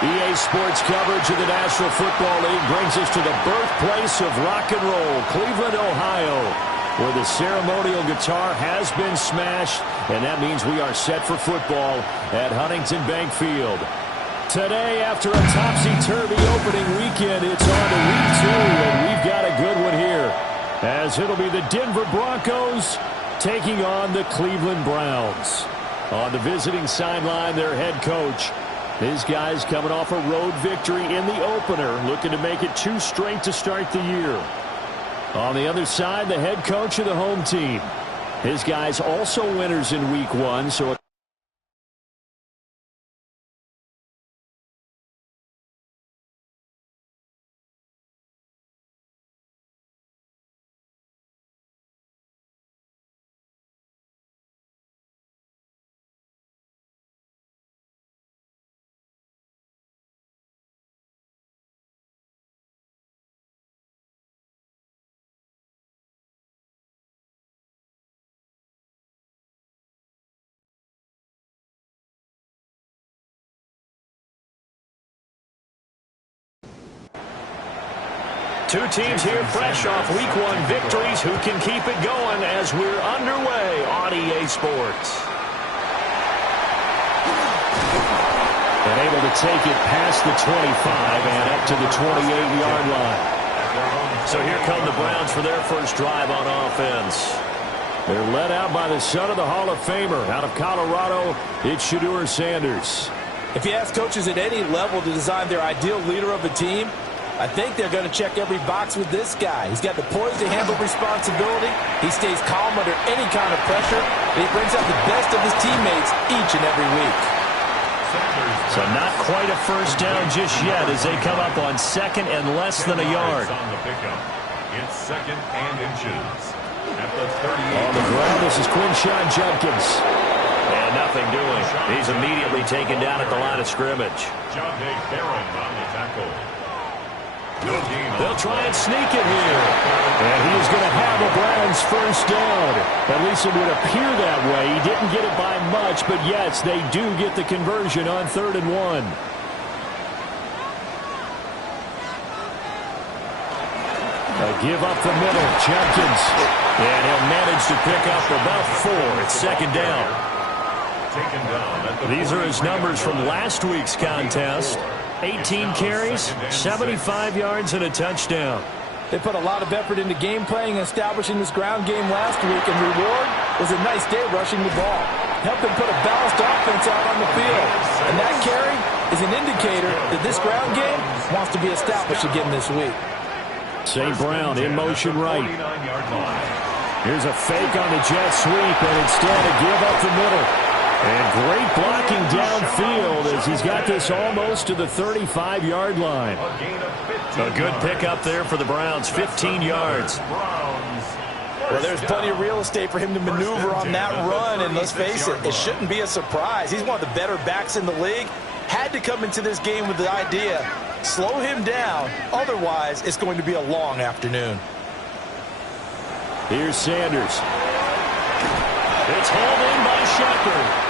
EA Sports coverage of the National Football League brings us to the birthplace of rock and roll, Cleveland, Ohio, where the ceremonial guitar has been smashed, and that means we are set for football at Huntington Bank Field. Today, after a topsy-turvy opening weekend, it's on to week 2, and we've got a good one here, as it'll be the Denver Broncos taking on the Cleveland Browns. On the visiting sideline, their head coach. These guys coming off a road victory in the opener, looking to make it 2 straight to start the year. On the other side, the head coach of the home team. His guys also winners in week 1, so two teams here fresh off week 1 victories. Who can keep it going as we're underway on EA Sports? And able to take it past the 25 and up to the 28-yard line. So here come the Browns for their first drive on offense. They're led out by the son of the Hall of Famer out of Colorado. It's Shedeur Sanders. If you ask coaches at any level to design their ideal leader of a team, I think they're going to check every box with this guy. He's got the poise to handle responsibility. He stays calm under any kind of pressure. And he brings out the best of his teammates each and every week. So not quite a first down just yet as they come up on second and less than a yard. It's second and inches. At the 38. On the ground, this is Quinshon Judkins. And nothing doing. He's immediately taken down at the line of scrimmage. Jonte Barron on the tackle. They'll try and sneak it here. And he is going to have a Browns first down. At least it would appear that way. He didn't get it by much, but yes, they do get the conversion on 3rd and 1. A give up the middle, Judkins. And he'll manage to pick up about 4. It's second down. These are his numbers from last week's contest. 18 carries, 75 yards, and a touchdown. They put a lot of effort into game planning and establishing this ground game last week, and reward was a nice day rushing the ball. Helped them put a balanced offense out on the field. And that carry is an indicator that this ground game wants to be established again this week. St. Brown in motion right. Here's a fake on the jet sweep, and instead a give up the middle. And great blocking downfield as he's got this almost to the 35-yard line. A good pickup there for the Browns, 15 yards. Well, there's plenty of real estate for him to maneuver on that run, and let's face it, it shouldn't be a surprise. He's one of the better backs in the league. Had to come into this game with the idea, slow him down, otherwise it's going to be a long afternoon. Here's Sanders. It's hauled in by Shepard.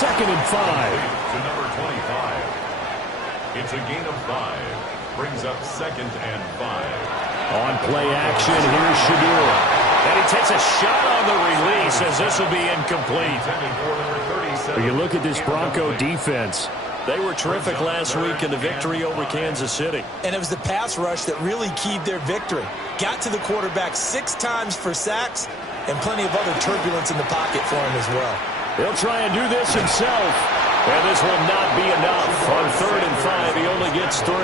2nd and 5. To number 25. It's a gain of 5. Brings up 2nd and 5. On play action, here's Shedeur. And he takes a shot on the release as this will be incomplete. You look at this Bronco defense. They were terrific last week in the victory over Kansas City. And it was the pass rush that really keyed their victory. Got to the quarterback 6 times for sacks and plenty of other turbulence in the pocket for him as well. He'll try and do this himself. And this will not be enough. On 3rd and 5, he only gets 3.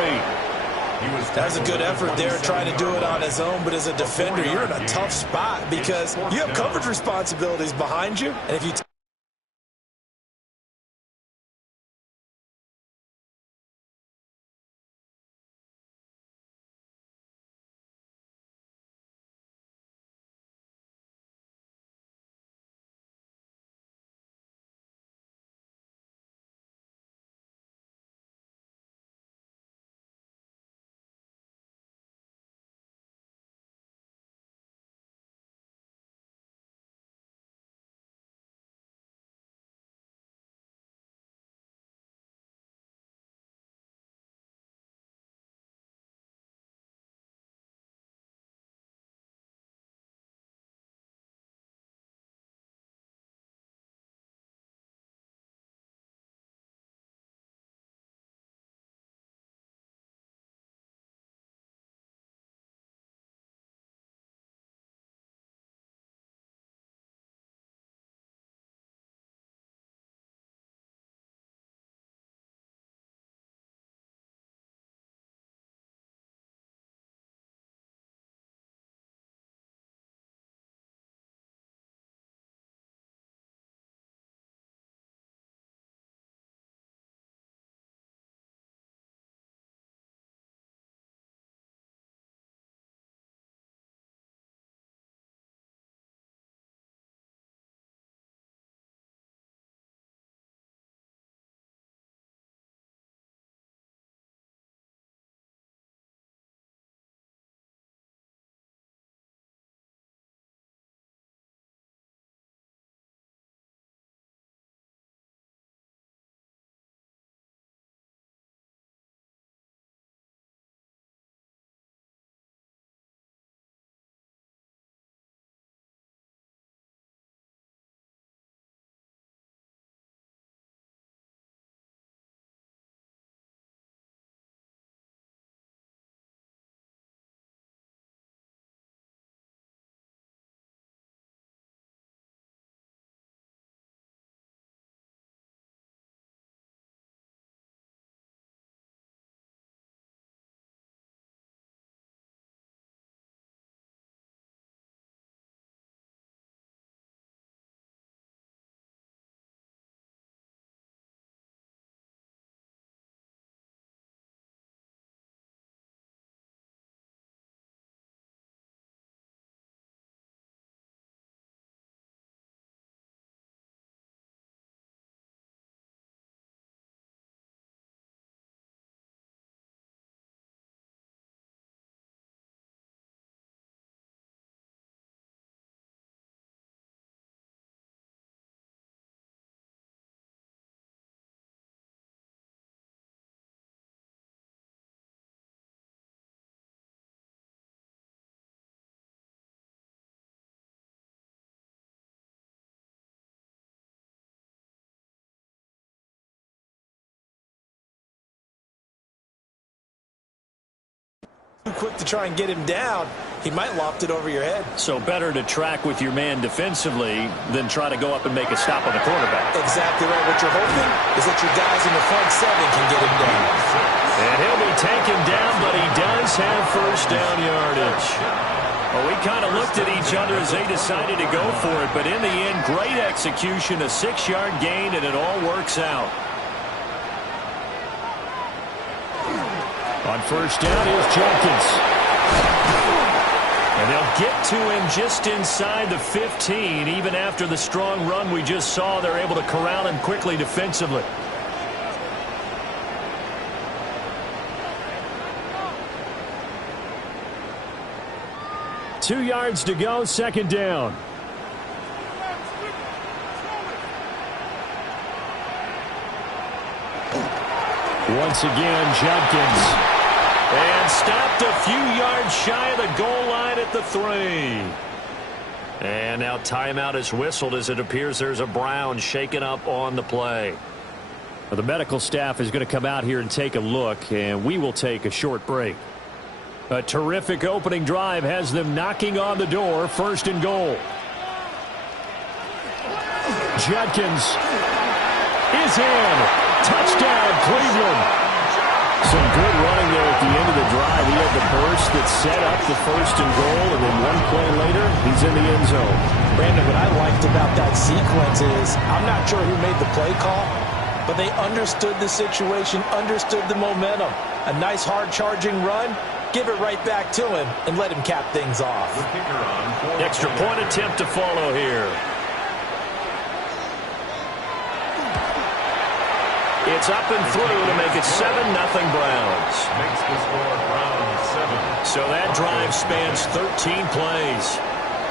That's a good effort there trying to do it on his own, but as a defender, you're in a tough spot because you have coverage responsibilities behind you. And if you too quick to try and get him down, he might loft it over your head. So better to track with your man defensively than try to go up and make a stop on the quarterback. Exactly right. What you're hoping is that your guys in the front seven can get him down. And he'll be taken down, but he does have first down yardage. Well, we kind of looked at each other as they decided to go for it, but in the end, great execution, a 6-yard gain, and it all works out. On first down is Jenkins. And they'll get to him just inside the 15. Even after the strong run we just saw, they're able to corral him quickly defensively. Two yards to go, second down. Once again, Jenkins. And stopped a few yards shy of the goal line at the 3. And now timeout is whistled as it appears there's a Brown shaken up on the play. Well, the medical staff is going to come out here and take a look, and we will take a short break. A terrific opening drive has them knocking on the door, first and goal. Jenkins is in. Touchdown, Cleveland. Some good running there at the end of the drive. He had the burst that set up the first and goal, and then one play later, he's in the end zone. Brandon, what I liked about that sequence is I'm not sure who made the play call, but they understood the situation, understood the momentum. A nice hard-charging run, give it right back to him, and let him cap things off. Extra point attempt to follow here. It's up and through to make it 7-0 Browns. Makes the score Browns 7. So that drive spans 13 plays.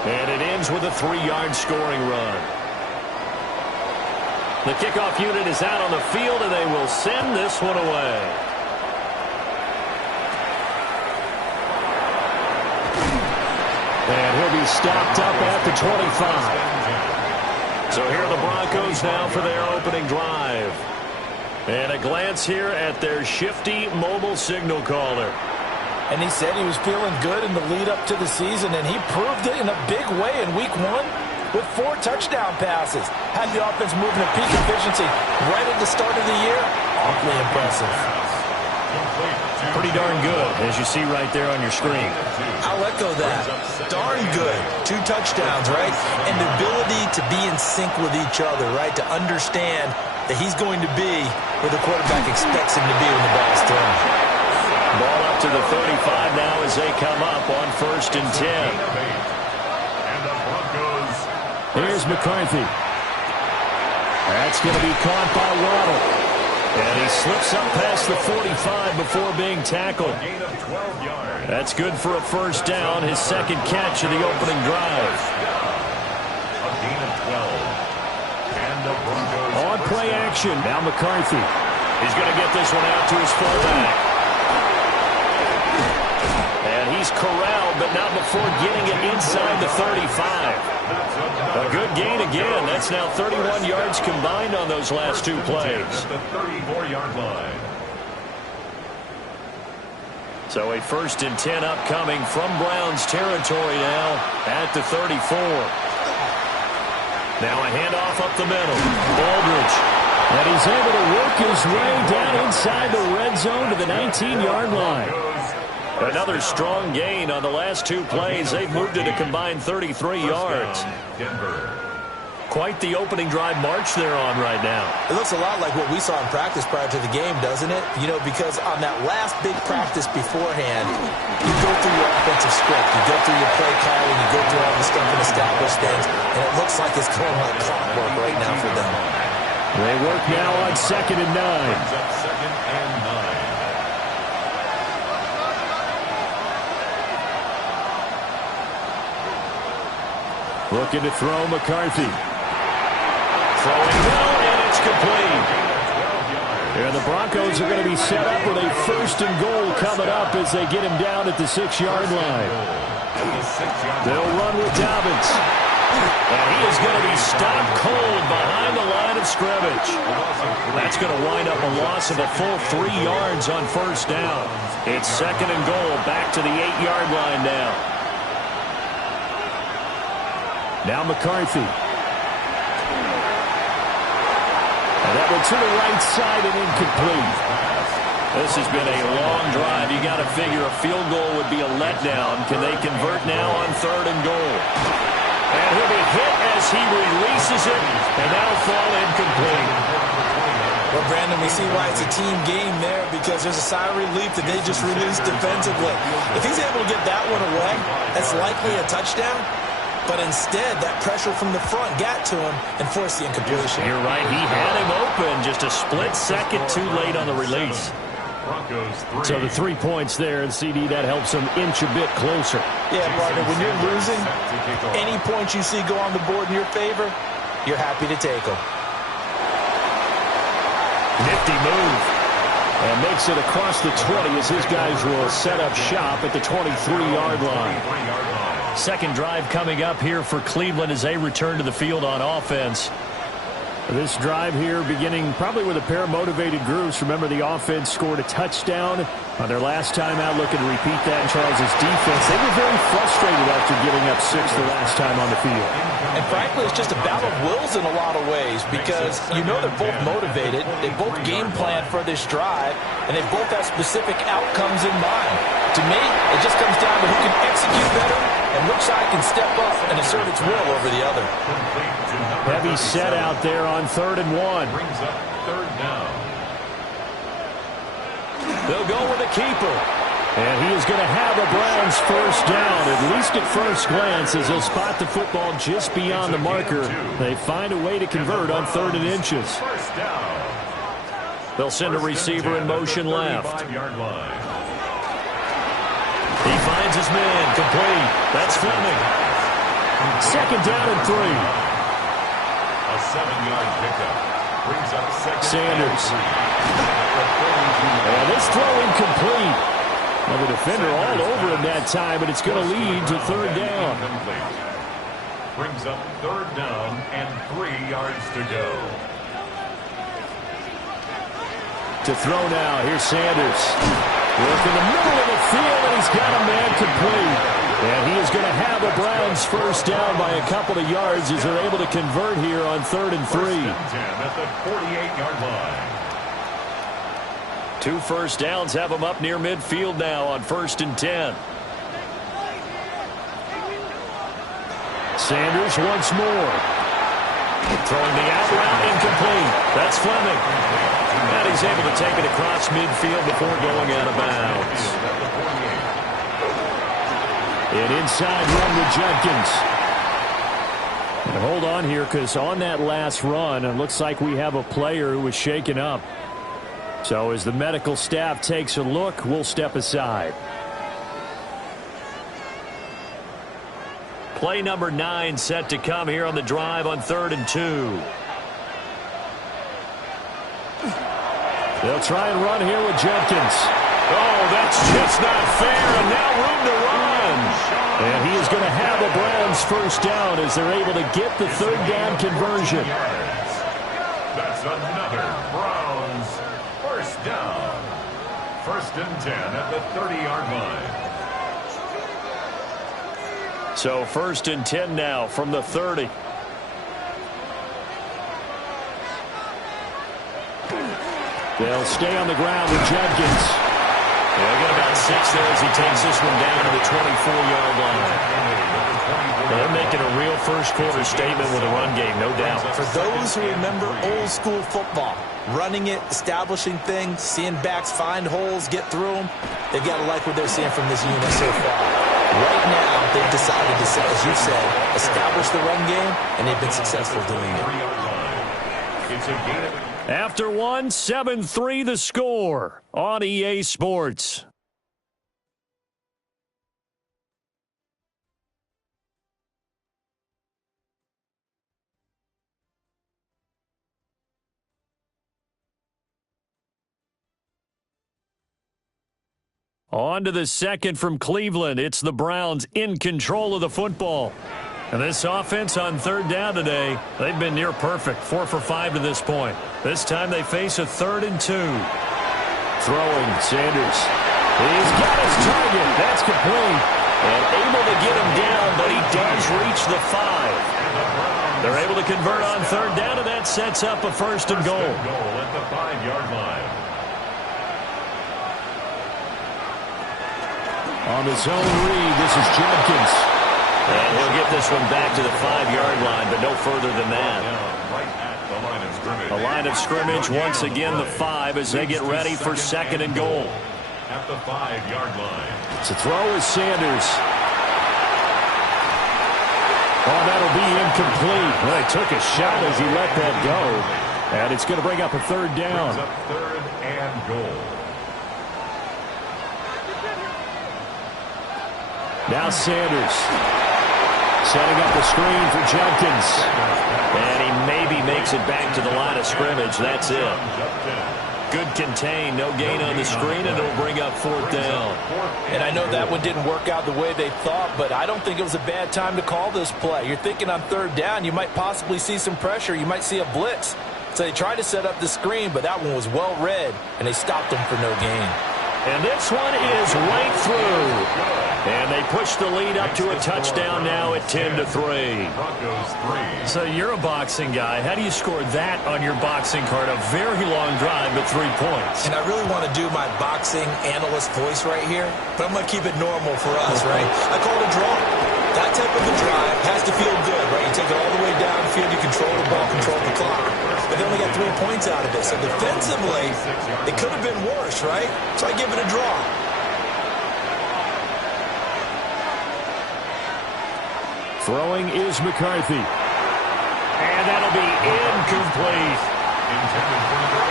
And it ends with a 3-yard scoring run. The kickoff unit is out on the field, and they will send this one away. And he'll be stopped up at the 25. So here are the Broncos now for their opening drive. And a glance here at their shifty mobile signal caller. And he said he was feeling good in the lead up to the season, and he proved it in a big way in week 1 with 4 touchdown passes. Had the offense moving at peak efficiency right at the start of the year. Awfully impressive. Pretty darn good, as you see right there on your screen. I'll echo that. Darn good. 2 touchdowns, right? And the ability to be in sync with each other, right? To understand that he's going to be where the quarterback expects him to be when the ball is thrown. Ball up to the 35 now as they come up on first and 10. Here's McCarthy. That's going to be caught by Waddle. And he slips up past the 45 before being tackled. That's good for a first down, his second catch of the opening drive. A gain of 12. And the Broncos on play action. Now McCarthy. He's going to get this one out to his fullback. And he's corralled, but not before getting it inside the 35. A good gain again. That's now 31 yards combined on those last 2 plays. The 34-yard line. So a first and 10 upcoming from Browns territory now at the 34. Now a handoff up the middle. Aldridge. And he's able to work his way down inside the red zone to the 19-yard line. Another strong gain on the last 2 plays. They've moved it a combined 33 yards. Quite the opening drive march they're on right now. It looks a lot like what we saw in practice prior to the game, doesn't it? You know, because on that last big practice beforehand, you go through your offensive script, you go through your play calling, you go through all the stuff and establish things, and it looks like it's going like clockwork right now for them. They work now on 2nd and 9. Second and 9. Looking to throw McCarthy. Throwing well, and it's complete. And the Broncos are going to be set up with a first and goal coming up as they get him down at the 6-yard line. They'll run with Dobbins. And he is going to be stopped cold behind the line of scrimmage. That's going to wind up a loss of a full 3 yards on first down. It's 2nd and goal, back to the 8-yard line now. Now McCarthy. And that one to the right side and incomplete. This has been a long drive. You got to figure a field goal would be a letdown. Can they convert now on 3rd and goal? And he'll be hit as he releases it, and that'll fall incomplete. Well, Brandon, we see why it's a team game there, because there's a sigh of relief that they just released defensively. If he's able to get that one away, that's likely a touchdown. But instead, that pressure from the front got to him and forced the incompletion. You're right. He had him open, just a split second too late on the release. So the 3 points there, and CD, that helps them inch a bit closer. Yeah, partner, when you're losing, any points you see go on the board in your favor, you're happy to take them. Nifty move. And makes it across the 20 as his guys will set up shop at the 23-yard line. Second drive coming up here for Cleveland as they return to the field on offense. This drive here beginning probably with a pair of motivated groups. Remember, the offense scored a touchdown on their last time out, looking to repeat that in Charles' defense. They were very frustrated after giving up 6 the last time on the field. And frankly, it's just a battle of wills in a lot of ways, because you know they're both motivated, they both game plan for this drive, and they both have specific outcomes in mind. To me, it just comes down to who can execute better and which side can step up and assert its will over the other. Heavy set out there on 3rd and 1. Brings up 3rd down. They'll go with a keeper. And he is going to have a Browns first down, at least at first glance, as they'll spot the football just beyond the marker. They find a way to convert on 3rd and inches. First down. They'll send a receiver in motion left. He finds his man, complete. That's Fleming. 2nd down and 3. A 7-yard pickup. Brings up 2nd Sanders. And this throw incomplete. Well, the defender all over him that time, but it's going to lead to 3rd down. Brings up 3rd down and 3 yards to go. To throw now, here's Sanders. Work in the middle of the field, and he's got a man complete. And he is going to have a Browns first down by a couple of yards as they're able to convert here on 3rd and 3. 1st and 10 at the 48-yard line. 2 first downs have them up near midfield now on 1st and 10. Sanders once more. Throwing the out route, incomplete. That's Fleming. And he's able to take it across midfield before going out of bounds. And inside run with Jenkins. And hold on here, because on that last run, it looks like we have a player who was shaken up. So as the medical staff takes a look, we'll step aside. Play number 9 set to come here on the drive on 3rd and 2. They'll try and run here with Jenkins. Oh, that's just not fair, and now room to run. And he is going to have a Browns first down as they're able to get the 3rd down conversion. That's another Browns first down. 1st and 10 at the 30-yard line. So 1st and 10 now from the 30. They'll stay on the ground with Jenkins. They'll get about 6 there as he takes this one down to the 24-yard line. They're making a real first-quarter statement with a run game, no doubt. For those who remember old-school football, running it, establishing things, seeing backs find holes, get through them, they've got to like what they're seeing from this unit so far. Right now, they've decided to, as you said, establish the run game, and they've been successful doing it. It's a gain of After 1, 7-3 the score on EA Sports. On to the second from Cleveland. It's the Browns in control of the football. And this offense on third down today, they've been near perfect, 4 for 5 to this point. This time they face a 3rd and 2. Throwing, Sanders. He's got his target. That's complete. And able to get him down, but he does reach the 5. They're able to convert on third down, and that sets up a 1st and goal. At the 5-yard line. On his own read, this is Jenkins. And he'll get this one back to the 5-yard line, but no further than that. Right at the line of scrimmage. A line of scrimmage, once again the 5 as they get ready for 2nd and goal. At the 5-yard line. To throw is Sanders. Oh, that'll be incomplete. Well, he took a shot as he let that go. And it's going to bring up a 3rd down. Brings up 3rd and goal. Now Sanders. Setting up the screen for Jenkins. And he maybe makes it back to the line of scrimmage. That's it. Good contain. No gain on the screen, and it'll bring up 4th down. And I know that one didn't work out the way they thought, but I don't think it was a bad time to call this play. You're thinking on 3rd down, you might possibly see some pressure. You might see a blitz. So they tried to set up the screen, but that one was well read, and they stopped them for no gain. And this one is right through. And they push the lead up to a touchdown now at 10-3. Broncos 3. So you're a boxing guy. How do you score that on your boxing card? A very long drive, but 3 points. And I really want to do my boxing analyst voice right here, but I'm going to keep it normal for us, right? I call it a draw. That type of a drive has to feel good, right? You take it all the way downfield, you control the ball, control the clock. But they only got 3 points out of it. So defensively, it could have been worse, right? So I give it a draw. Throwing is McCarthy. And that'll be incomplete.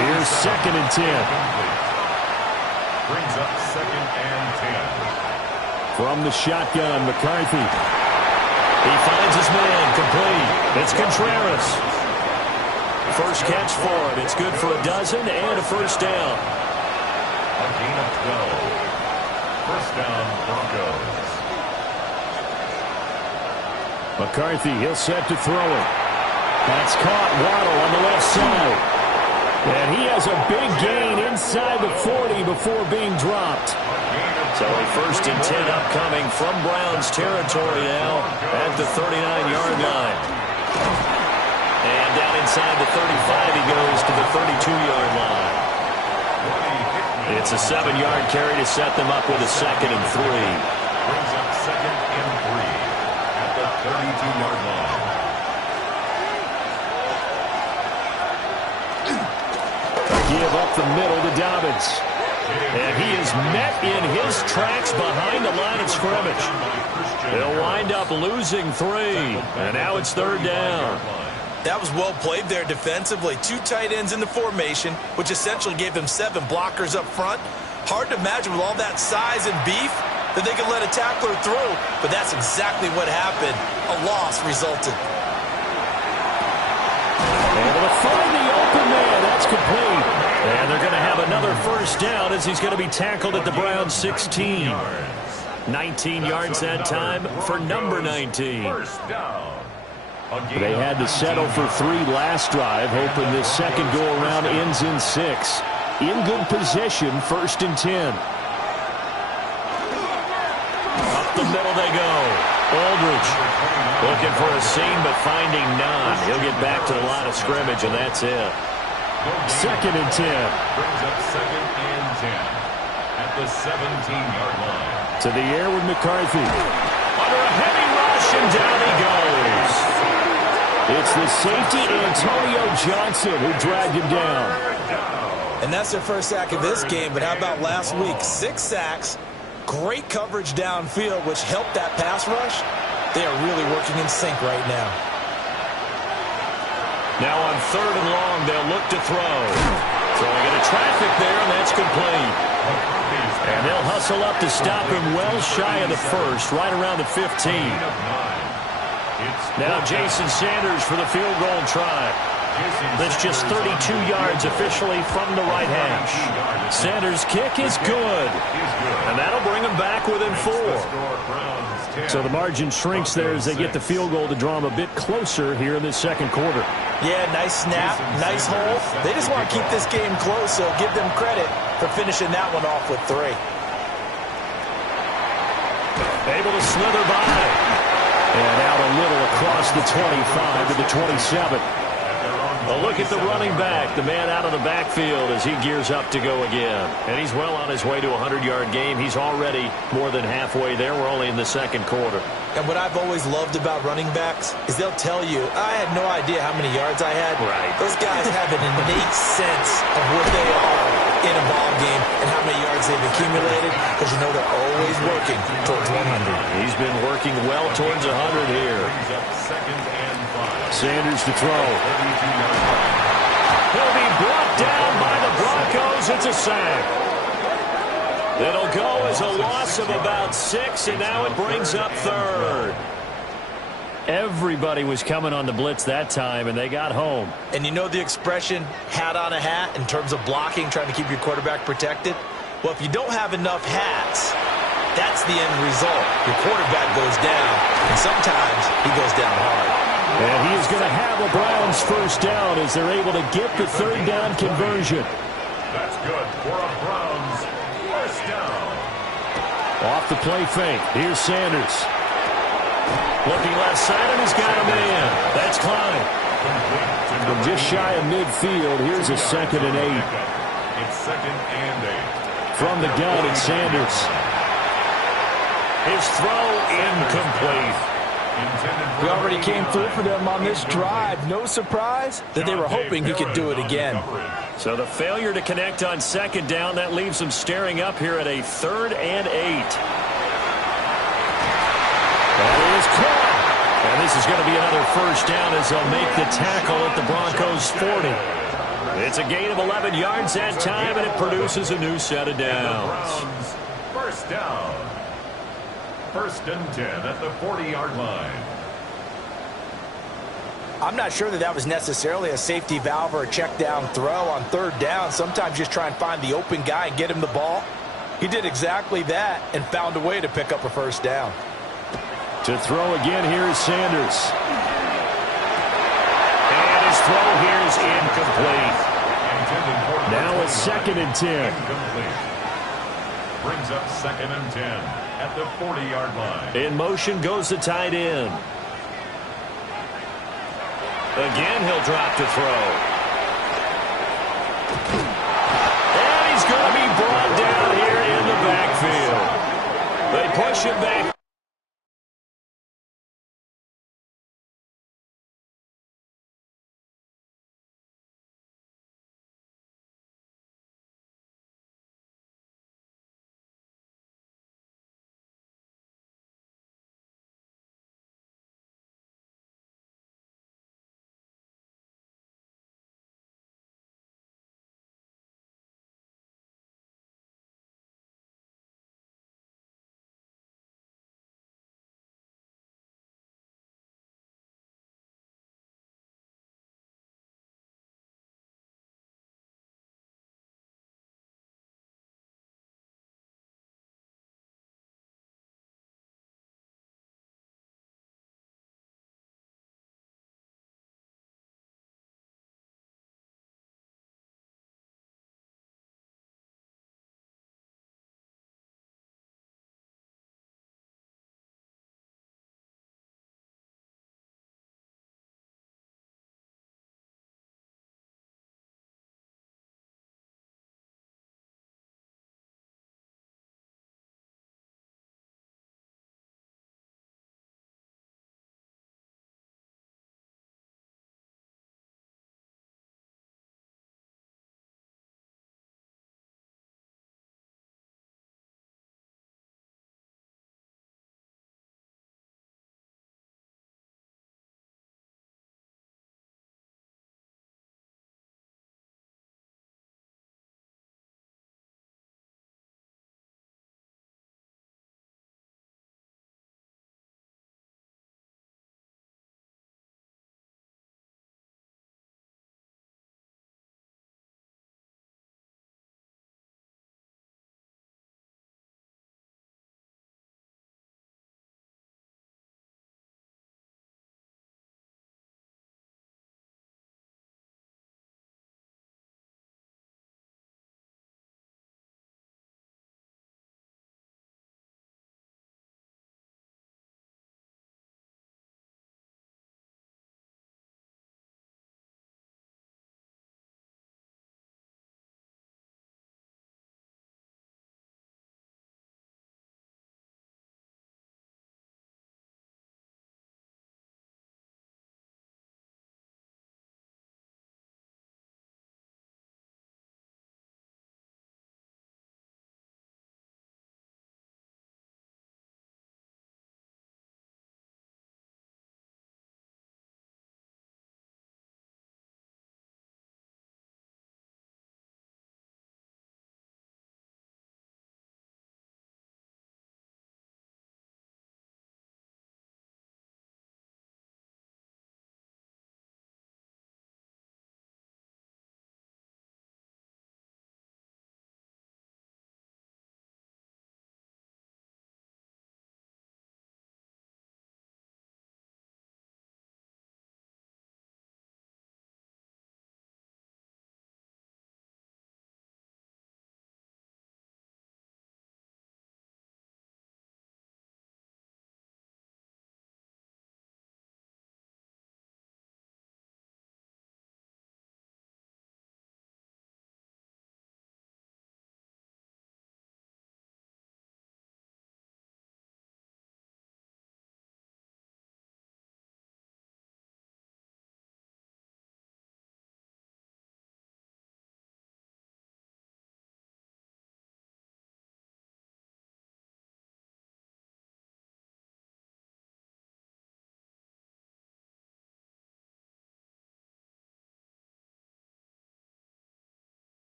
Here's 2nd and 10. Brings up 2nd and 10. From the shotgun, McCarthy. He finds his man, complete. It's Contreras. First catch for him. It's good for a dozen and a 1st down. A gain of 12. 1st down, Broncos. McCarthy, he'll set to throw it. That's caught. Waddle on the left side. And he has a big gain inside the 40 before being dropped. So a 1st and 10 upcoming from Browns territory now at the 39-yard line. And down inside the 35, he goes to the 32-yard line. It's a 7-yard carry to set them up with a 2nd and 3. Brings up 2nd and 3 at the 32-yard line. Give up the middle to Dobbins. And he is met in his tracks behind the line of scrimmage. They'll wind up losing 3. And now it's 3rd down. That was well played there defensively. 2 tight ends in the formation, which essentially gave them 7 blockers up front. Hard to imagine with all that size and beef that they could let a tackler through, but that's exactly what happened. A loss resulted. Able to find the open man. That's complete. And they're going to have another 1st down as he's going to be tackled at the Browns 16. 19 yards that time for number 19. They had to settle for 3 last drive, hoping this second go-around ends in 6. In good position, 1st and 10. Up the middle they go. Aldridge looking for a seam, but finding none. He'll get back to the line of scrimmage, and that's it. 2nd and 10. Brings up 2nd and 10 at the 17-yard line. To the air with McCarthy. Under a heavy rush, and down he goes. It's the safety, Antonio Johnson, who dragged him down. And that's their first sack of this game, but how about last week? 6 sacks, great coverage downfield, which helped that pass rush. They are really working in sync right now. Now on 3rd and long, they'll look to throw. Throwing into traffic there, and that's complete. And they'll hustle up to stop him well shy of the 1st, right around the 15. Now Jason Sanders for the field goal try. That's just 32 yards officially from the right hash. Sanders' kick is good. And that'll bring him back within 4. So the margin shrinks there as they get the field goal to draw them a bit closer here in this second quarter. Yeah, nice snap, nice hole. They just want to keep this game close, so give them credit for finishing that one off with 3. Able to slither by. And out a little across the 25 to the 27. A look at the running back, the man out of the backfield as he gears up to go again. And he's well on his way to a 100-yard game. He's already more than halfway there. We're only in the second quarter. And what I've always loved about running backs is they'll tell you, I had no idea how many yards I had. Right. Those guys have an innate sense of where they are in a ball game and how many yards they've accumulated, because you know they're always working towards 100. He's been working well towards 100 here. Sanders to throw. He'll be brought down by the Broncos. It's a sack. It'll go as a loss of about 6, and now it brings up 3rd. Everybody was coming on the blitz that time, and they got home. And you know the expression, hat on a hat, in terms of blocking, trying to keep your quarterback protected? Well, if you don't have enough hats, that's the end result. Your quarterback goes down, and sometimes he goes down hard. And he is going to have a Browns first down as they're able to get the 3rd down conversion. That's good for a Browns first down. Off the play fake. Here's Sanders. Looking left side, and he's got a man. That's Klein. From just shy of midfield, here's a 2nd and 8. It's 2nd and 8. From the gun, it's Sanders. His throw incomplete. We already came through for them on this drive. No surprise that they were hoping he could do it again. So the failure to connect on 2nd down, that leaves them staring up here at a 3rd and 8. That is caught. And this is going to be another first down as they'll make the tackle at the Broncos 40. It's a gain of 11 yards that time, and it produces a new set of downs. First down. 1st and 10 at the 40-yard line. I'm not sure that was necessarily a safety valve or a check down throw on 3rd down. Sometimes just try and find the open guy and get him the ball. He did exactly that and found a way to pick up a first down. To throw again, here is Sanders. And his throw here is incomplete. Now it's 2nd and 10. Incomplete. Brings up 2nd and 10 at the 40-yard line. In motion goes the tight end. Again, he'll drop to throw. And he's going to be brought down here in the backfield. They push him back.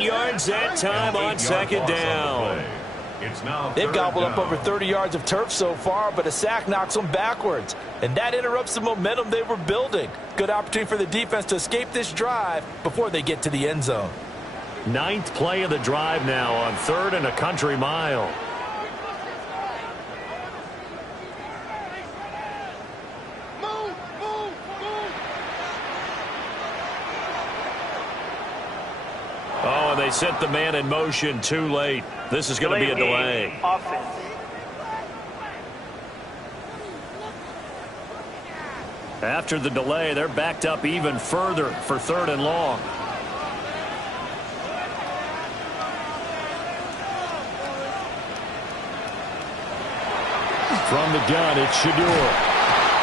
yards that time on second down. It's now They've gobbled up down. over 30 yards of turf so far, but a sack knocks them backwards. And that interrupts the momentum they were building. Good opportunity for the defense to escape this drive before they get to the end zone. 9th play of the drive now on 3rd and a country mile. Oh, and they sent the man in motion too late. This is going to be a delay. Offense. After the delay, they're backed up even further for 3rd and long. From the gun, it's Shedeur.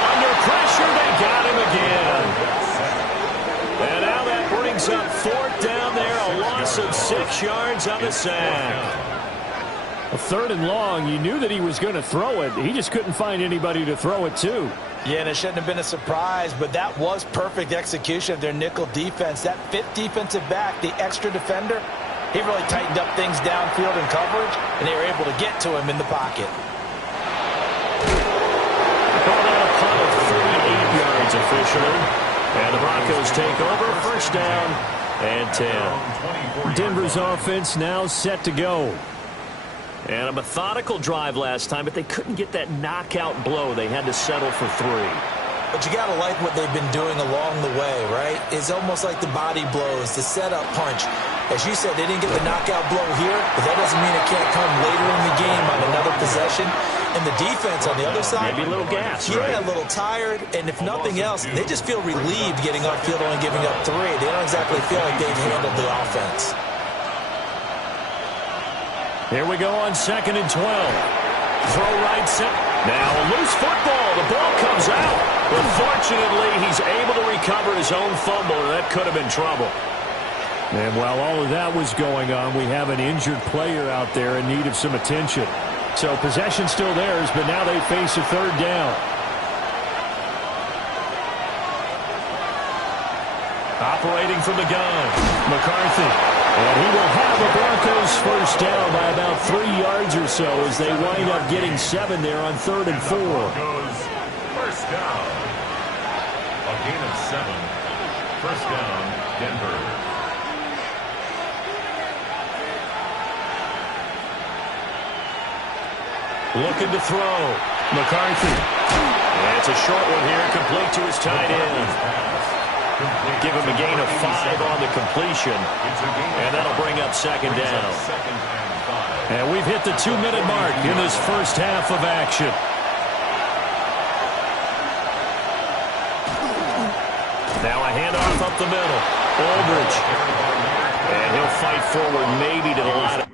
Under pressure, they got him again. And now that brings up 4th down there, a loss of 6 yards on the sack. A 3rd and long, you knew that he was going to throw it. He just couldn't find anybody to throw it to. Yeah, and it shouldn't have been a surprise, but that was perfect execution of their nickel defense. That 5th defensive back, the extra defender, he really tightened up things downfield in coverage, and they were able to get to him in the pocket. Call that a punt of 38 yards officially. And the Broncos take over, 1st down and 10. Denver's offense now set to go. And a methodical drive last time, but they couldn't get that knockout blow. They had to settle for 3. But you got to like what they've been doing along the way, right? It's almost like the body blows, the setup punch. As you said, they didn't get the knockout blow here, but that doesn't mean it can't come later in the game on another possession. And the defense on the other side, Maybe a little gas, yeah, right? a little tired. And if nothing else, they just feel relieved getting off field and giving up 3. They don't exactly feel like they've handled the offense. Here we go on 2nd and 12. Throw right set. Now a loose football. The ball comes out. But fortunately, he's able to recover his own fumble, and that could have been trouble. And while all of that was going on, we have an injured player out there in need of some attention. So possession still theirs, but now they face a 3rd down. Operating from the gun, McCarthy. And he will have the Broncos 1st down by about 3 yards or so as they wind up getting 7 there on 3rd and 4. Broncos 1st down. A gain of 7. 1st down, Denver. Looking to throw. McCarthy. And it's a short one here, complete to his tight end. Give him a gain of 5 on the completion. And that'll bring up 2nd down. And we've hit the 2-minute mark in this first half of action. Now a handoff up the middle. Aldridge. And he'll fight forward maybe to the line.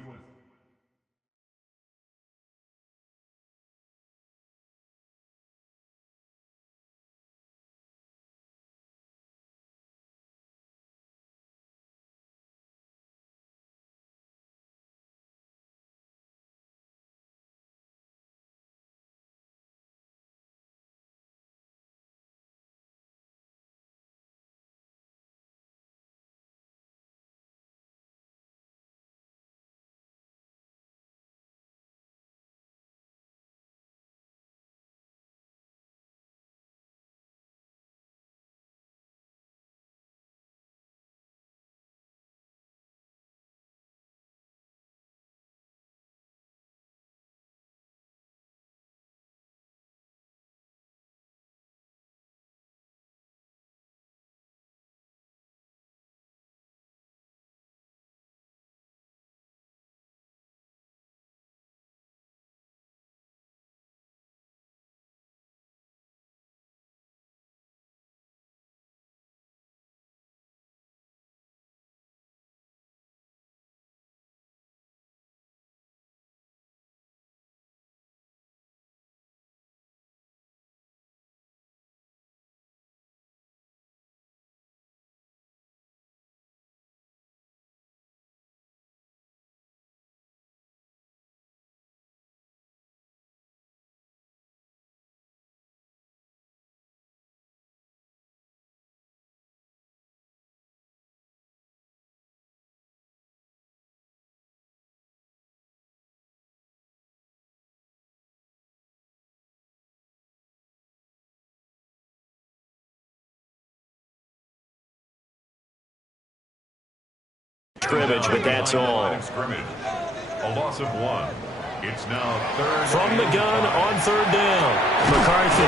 scrimmage, but that's all. A loss of 1. It's now third. From the gun on third down. McCarthy.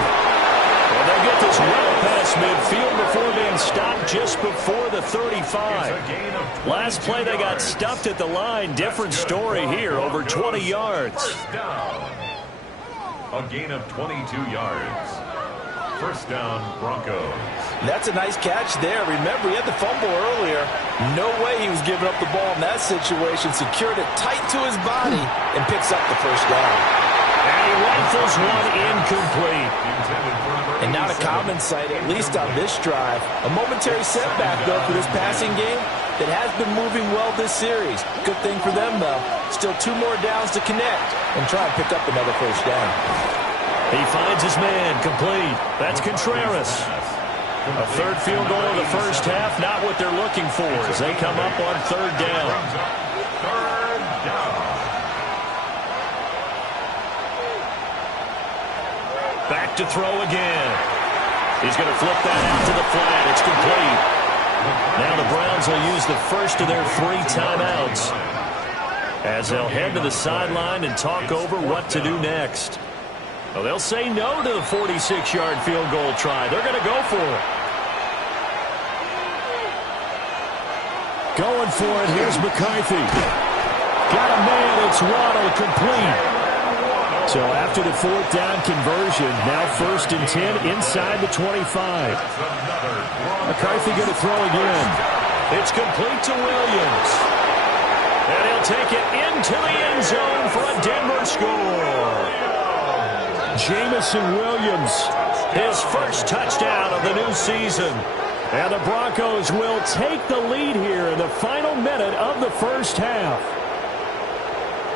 Well, they get this well past midfield before being stopped just before the 35. Last play they got stuffed at the line. Different story here, over 20 yards. First down. A gain of 22 yards. First down, Broncos. That's a nice catch there. Remember, he had the fumble earlier. No way he was giving up the ball in that situation. Secured it tight to his body and picks up the first down. And he rifles one incomplete. And not a common sight, at least on this drive. A momentary setback, though, for this passing game that has been moving well this series. Good thing for them, though. Still 2 more downs to connect and try and pick up another first down. He finds his man, complete. That's Contreras. A third field goal in the first half, not what they're looking for as they come up on third down. Third down. Back to throw again. He's going to flip that out to the flat. It's complete. Now the Browns will use the first of their 3 timeouts as they'll head to the sideline and talk over what to do next. Well, they'll say no to the 46-yard field goal try. They're going to go for it. Going for it. Here's McCarthy. Got a man. It's Waddle, complete. So after the 4th down conversion, now 1st and 10 inside the 25. McCarthy going to throw again. It's complete to Williams. And he'll take it into the end zone for a Denver score. Jamison Williams, his first touchdown of the new season. And the Broncos will take the lead here in the final minute of the first half.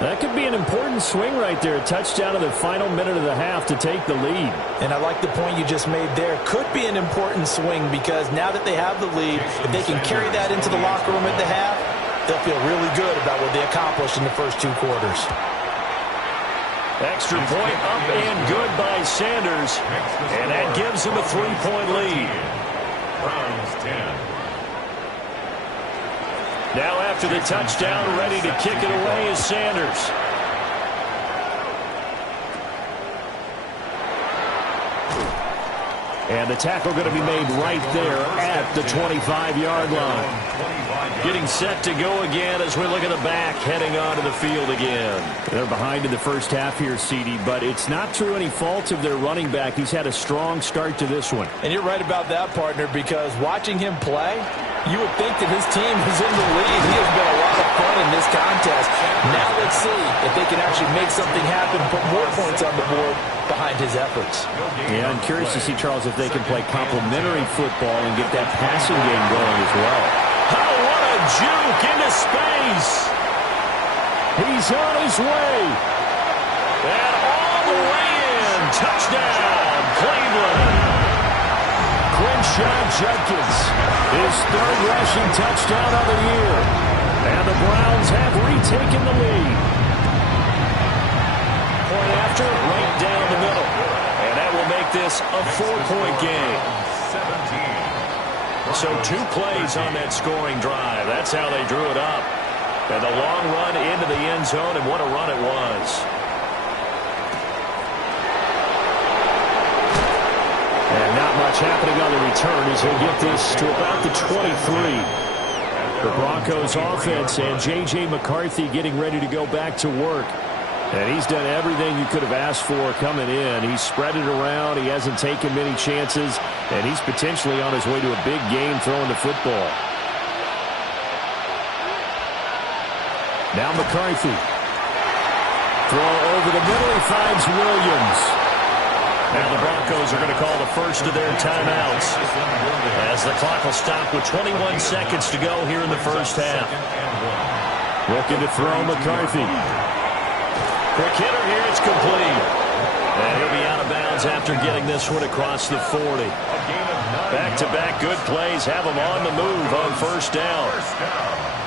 That could be an important swing right there. A touchdown in the final minute of the half to take the lead. And I like the point you just made there. Could be an important swing because now that they have the lead, if they can carry that into the locker room at the half, they'll feel really good about what they accomplished in the first 2 quarters. Extra point up and good by Sanders. And that gives him a 3-point lead. Browns 10. Now after the touchdown, ready to kick it away is Sanders. And the tackle going to be made right there at the 25-yard line. Getting set to go again as we look at the back, heading onto the field again. They're behind in the first half here, CD, but it's not through any fault of their running back. He's had a strong start to this one. And you're right about that, partner, because watching him play, you would think that his team is in the lead. He has been a lot of fun in this contest. Now let's see if they can actually make something happen, put more points on the board behind his efforts. Yeah, I'm curious to see, Charles, if they can play complementary football and get that passing game going as well. Oh, what a juke into space. He's on his way. And all the way in. Touchdown, Cleveland. Quinshon Judkins, his 3rd rushing touchdown of the year. And the Browns have retaken the lead. Point after, right down the middle. And that will make this a 4-point game. 17. So 2 plays on that scoring drive. That's how they drew it up. And the long run into the end zone, and what a run it was. And not much happening on the return as they get this to about the 23. The Broncos offense and J.J. McCarthy getting ready to go back to work. And he's done everything you could have asked for coming in. He's spread it around. He hasn't taken many chances. And he's potentially on his way to a big game throwing the football. Now McCarthy. Throw over the middle. He finds Williams. Now the Broncos are going to call the first of their timeouts as the clock will stop with 21 seconds to go here in the first half. Looking to throw McCarthy. Quick hitter here, it's complete. And he'll be out of bounds after getting this one across the 40. Back-to-back good plays have him on the move on first down.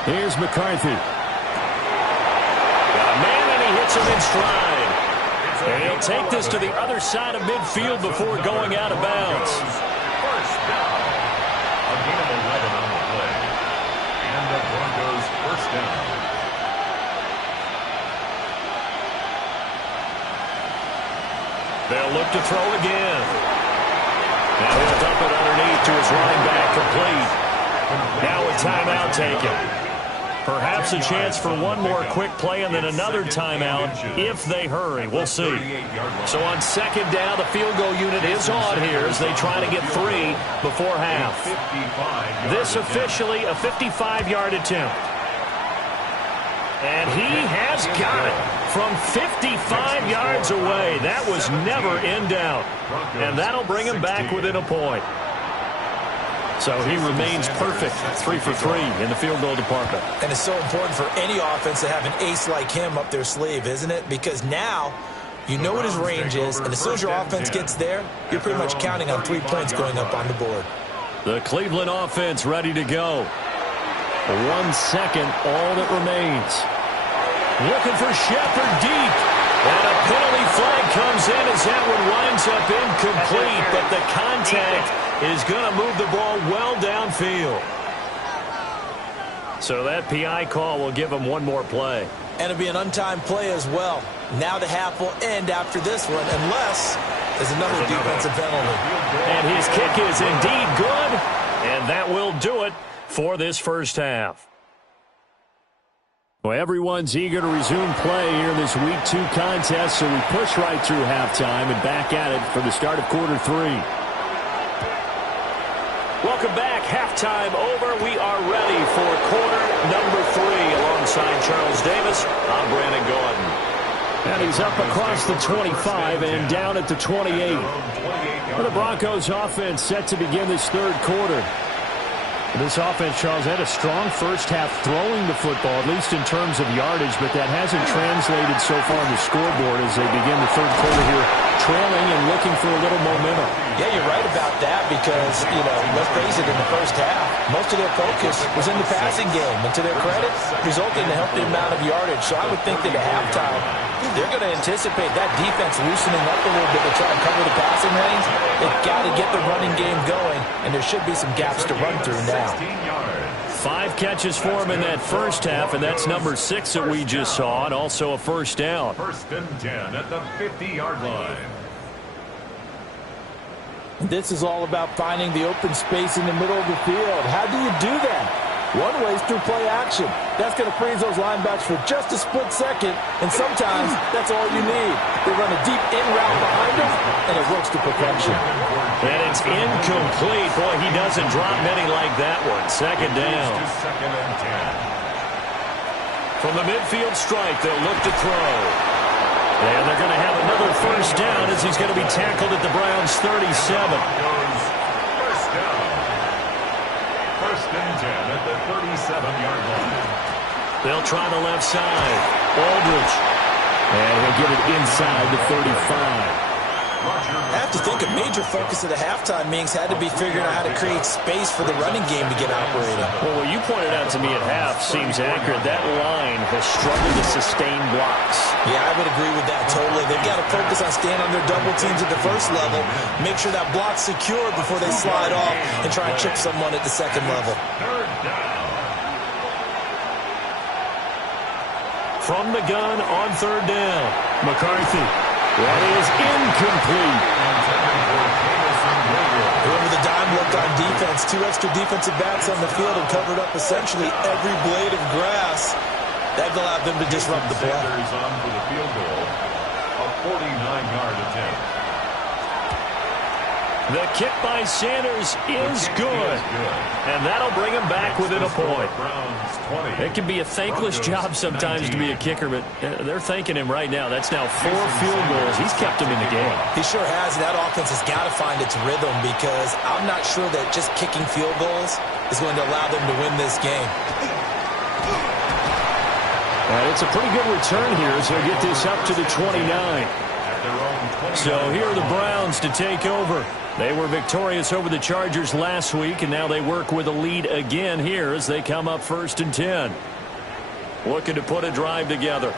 Here's McCarthy. Got a man and he hits him in stride. And he'll take this to the other side of midfield before going out of bounds. First down. A gain of 11 on the play. And the Broncos to throw again. Now he'll dump it underneath to his running back, complete. Now a timeout taken. Perhaps a chance for one more quick play and then another timeout if they hurry. We'll see. So on second down, the field goal unit is on here as they try to get 3 before half. This officially a 55-yard attempt. And he has got it from 55 yards away. That was never in doubt. And that'll bring him back within a point. So he remains perfect, 3 for 3 in the field goal department. And it's so important for any offense to have an ace like him up their sleeve, isn't it? Because now you know what his range is, and as soon as your offense gets there, you're pretty much counting on 3 points going up on the board. The Cleveland offense ready to go. 1 second, all that remains. Looking for Shepard deep. And a penalty flag comes in as that one winds up incomplete, but the contact is going to move the ball well downfield. So that PI call will give him one more play. And it'll be an untimed play as well. Now the half will end after this one, unless there's another defensive penalty. And his kick is indeed good, and that will do it for this first half. Well, everyone's eager to resume play here in this Week 2 contest, so we push right through halftime and back at it for the start of quarter 3. Welcome back. Halftime over. We are ready for quarter number 3. Alongside Charles Davis, I'm Brandon Gordon. And he's up across the 25 and down at the 28. For the Broncos offense set to begin this third quarter. This offense, Charles, had a strong first half throwing the football, at least in terms of yardage, but that hasn't translated so far on the scoreboard as they begin the third quarter here, trailing and looking for a little momentum. Yeah, you're right about that because, let's face it, in the first half, most of their focus was in the passing game. And to their credit, resulted in a healthy amount of yardage. So I would think that at halftime, they're going to anticipate that defense loosening up a little bit to try and cover the passing lanes. They've got to get the running game going, and there should be some gaps to run through now. 5 catches for him in that first half, and that's number 6 that we just saw, and also a first down. First and 10 at the 50-yard line. This is all about finding the open space in the middle of the field. How do you do that? One way is through play action. That's going to freeze those linebacks for just a split second, and sometimes that's all you need. They run a deep in route behind them, and it works to perfection. And it's incomplete. Boy, he doesn't drop many like that one. Second down. Second and 10. From the midfield stripe, they'll look to throw. And they're going to have another first down as he's going to be tackled at the Browns' 37. First down. First and 10 at the 37-yard line. They'll try the left side. Aldridge. And he'll get it inside the 35. I have to think a major focus of the halftime meetings had to be figuring out how to create space for the running game to get operating. Well, what you pointed out to me at half seems accurate. That line has struggled to sustain blocks. Yeah, I would agree with that totally. They've got to focus on staying on their double teams at the first level, make sure that block's secure before they slide off and try and chip someone at the second level. Third down. From the gun on third down, McCarthy. That is incomplete. Remember the dime look on defense. 2 extra defensive backs on the field and covered up essentially every blade of grass. That allowed them to disrupt the play. Sanders on for the field goal. A 49-yard attempt. The kick by Sanders is good. And that'll bring him back within a point. It can be a thankless job sometimes to be a kicker, but they're thanking him right now. That's now 4 field goals. He's kept him in the game. He sure has. That offense has got to find its rhythm because I'm not sure that just kicking field goals is going to allow them to win this game. It's a pretty good return here as they get this up to the 29. So here are the Browns to take over. They were victorious over the Chargers last week, and now they work with a lead again here as they come up first and 10. Looking to put a drive together.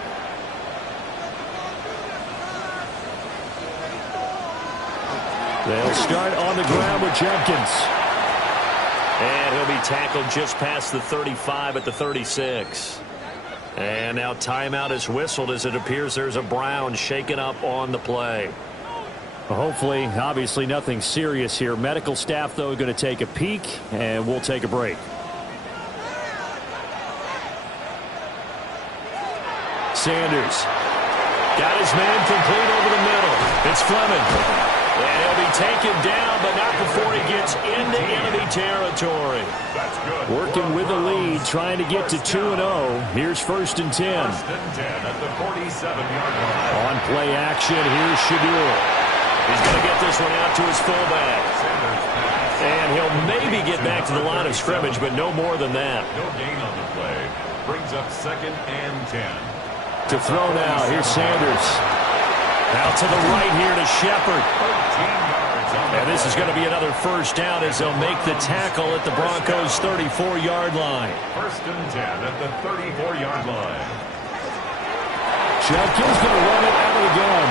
They'll start on the ground with Jenkins. And he'll be tackled just past the 35 at the 36. And now timeout is whistled as it appears there's a Brown shaken up on the play. Well, hopefully, obviously nothing serious here. Medical staff, though, going to take a peek, and we'll take a break. Sanders got his man complete over the middle. It's Fleming. And he'll be taken down, but not before he gets into enemy territory. That's good. Working with the lead, trying to get to 2-0. Here's 1st and 10. 1st and 10 at the 47-yard line. On play action, here's Shadur. He's going to get this one out to his fullback. And he'll maybe get back to the line of scrimmage, but no more than that. No gain on the play. Brings up 2nd and 10. To throw now, here's Sanders. Out to the right here to Shepard. And this is going to be another 1st down as they'll make the tackle at the Broncos' 34-yard line. 1st and 10 at the 34-yard line. Judkins going to run it out of the gun.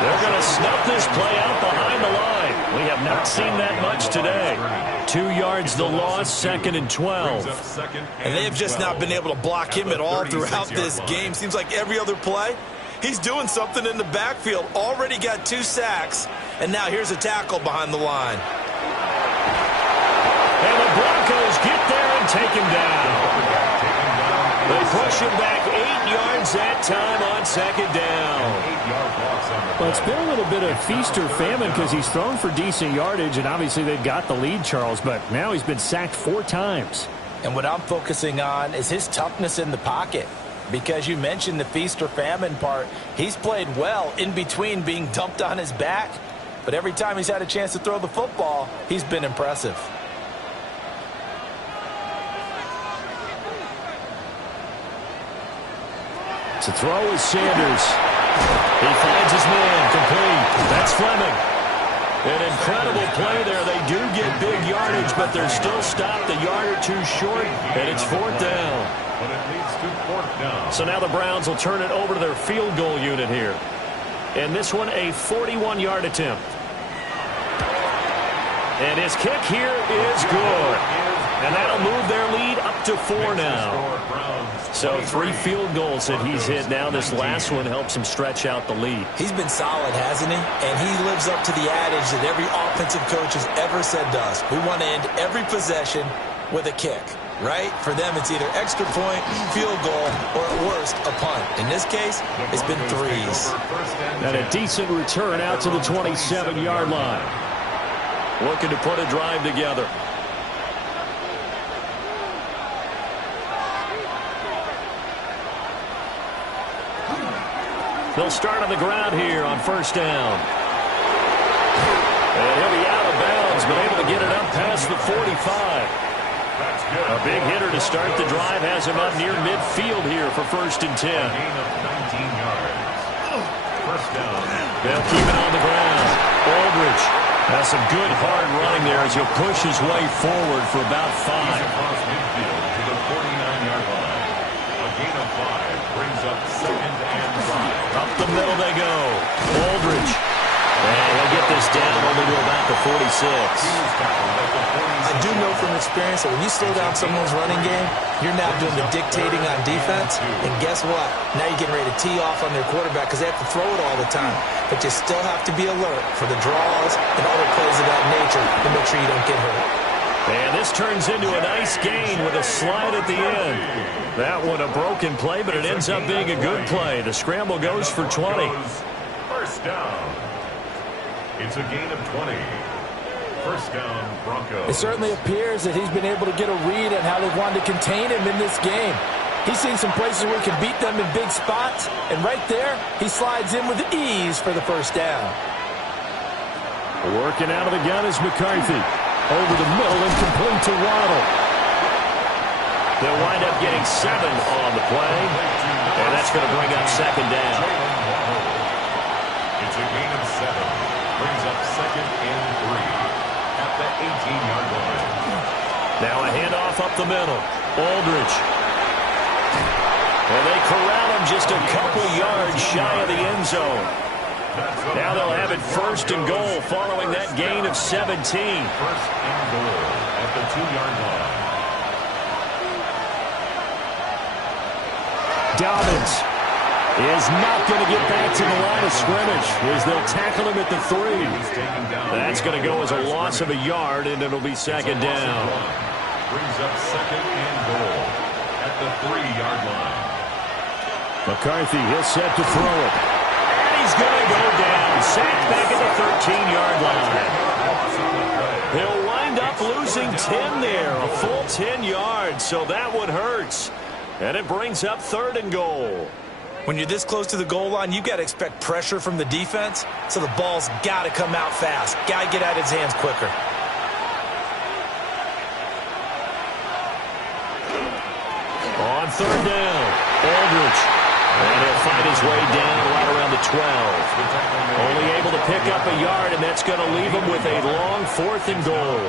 They're going to snuff this play out behind the line. We have not seen that much today. 2 yards the loss, 2nd and 12. And they have just not been able to block him at all throughout this game. Seems like every other play, he's doing something in the backfield. Already got 2 sacks, and now here's a tackle behind the line. And the Broncos get there and take him down. They push him back 8 yards that time on 2nd down. Well, it's been a little bit of feast or famine because he's thrown for decent yardage, and obviously they've got the lead, Charles, but now he's been sacked 4 times. And what I'm focusing on is his toughness in the pocket. Because you mentioned the feast or famine part, he's played well in between being dumped on his back. But every time he's had a chance to throw the football, he's been impressive. To throw is Sanders. He finds his man complete. That's Fleming. An incredible play there. They do get big yardage, but they're still stopped a yard or 2 short, and it's 4th down. But it leads to 4th down. So now the Browns will turn it over to their field goal unit here. And this one a 41-yard attempt. And his kick here is good. And that'll move their lead up to 4 now. So 3 field goals that he's hit now. This last one helps him stretch out the lead. He's been solid, hasn't he? And he lives up to the adage that every offensive coach has ever said to us. We want to end every possession with a kick, right? For them, it's either extra point, field goal, or at worst, a punt. In this case, it's been 3s. And a decent return out to the 27-yard line. Looking to put a drive together. They'll start on the ground here on 1st down. And he'll be out of bounds, but able to get it up past the 45. A big hitter to start the drive has him up near midfield here for 1st and 10. Gain of 19 yards. 1st down. They'll keep it on the ground. Aldridge has some good hard running there as he'll push his way forward for about 5. Across midfield to the 49-yard line. A gain of 5 brings up 2nd and 5. Up the middle they go. Aldridge. And he'll get this down only to about the 46. I do know from experience that when you slow down someone's running game, you're now doing the dictating on defense. And guess what? Now you're getting ready to tee off on their quarterback because they have to throw it all the time. But you still have to be alert for the draws and other plays of that nature to make sure you don't get hurt. And this turns into a nice gain with a slide at the end. That one a broken play, but it ends up being a good play. The scramble goes for 20. 1st down. It's a gain of 20. 1st down, Broncos. It certainly appears that he's been able to get a read on how they've wanted to contain him in this game. He's seen some places where he can beat them in big spots, and right there, he slides in with ease for the 1st down. Working out of the gun is McCarthy. Over the middle and complete to Waddle. They'll wind up getting 7 on the play, and that's going to bring up 2nd down. It's a gain of 7. Brings up 2nd and 3 at the 18-yard line. Now a handoff up the middle. Aldridge. And they corral him just a couple yards shy of the end zone. Now they'll have it 1st and goal following that gain of 17. 1st and goal at the 2-yard line. Dobbins is not going to get back to the line of scrimmage as they'll tackle him at the 3. That's going to go as a loss of a yard, and it'll be second down. Brings up second and goal at the 3-yard line. McCarthy, he'll set to throw it. And he's going to go down. Sacked back at the 13-yard line. He'll wind up losing 10 there, a full 10 yards, so that one hurts. And it brings up 3rd and goal. When you're this close to the goal line, you've got to expect pressure from the defense, so the ball's got to come out fast. Got to get out of his hands quicker. On 3rd down, Aldridge. And he'll find his way down right around the 12. Only able to pick up a yard, and that's going to leave him with a long 4th and goal.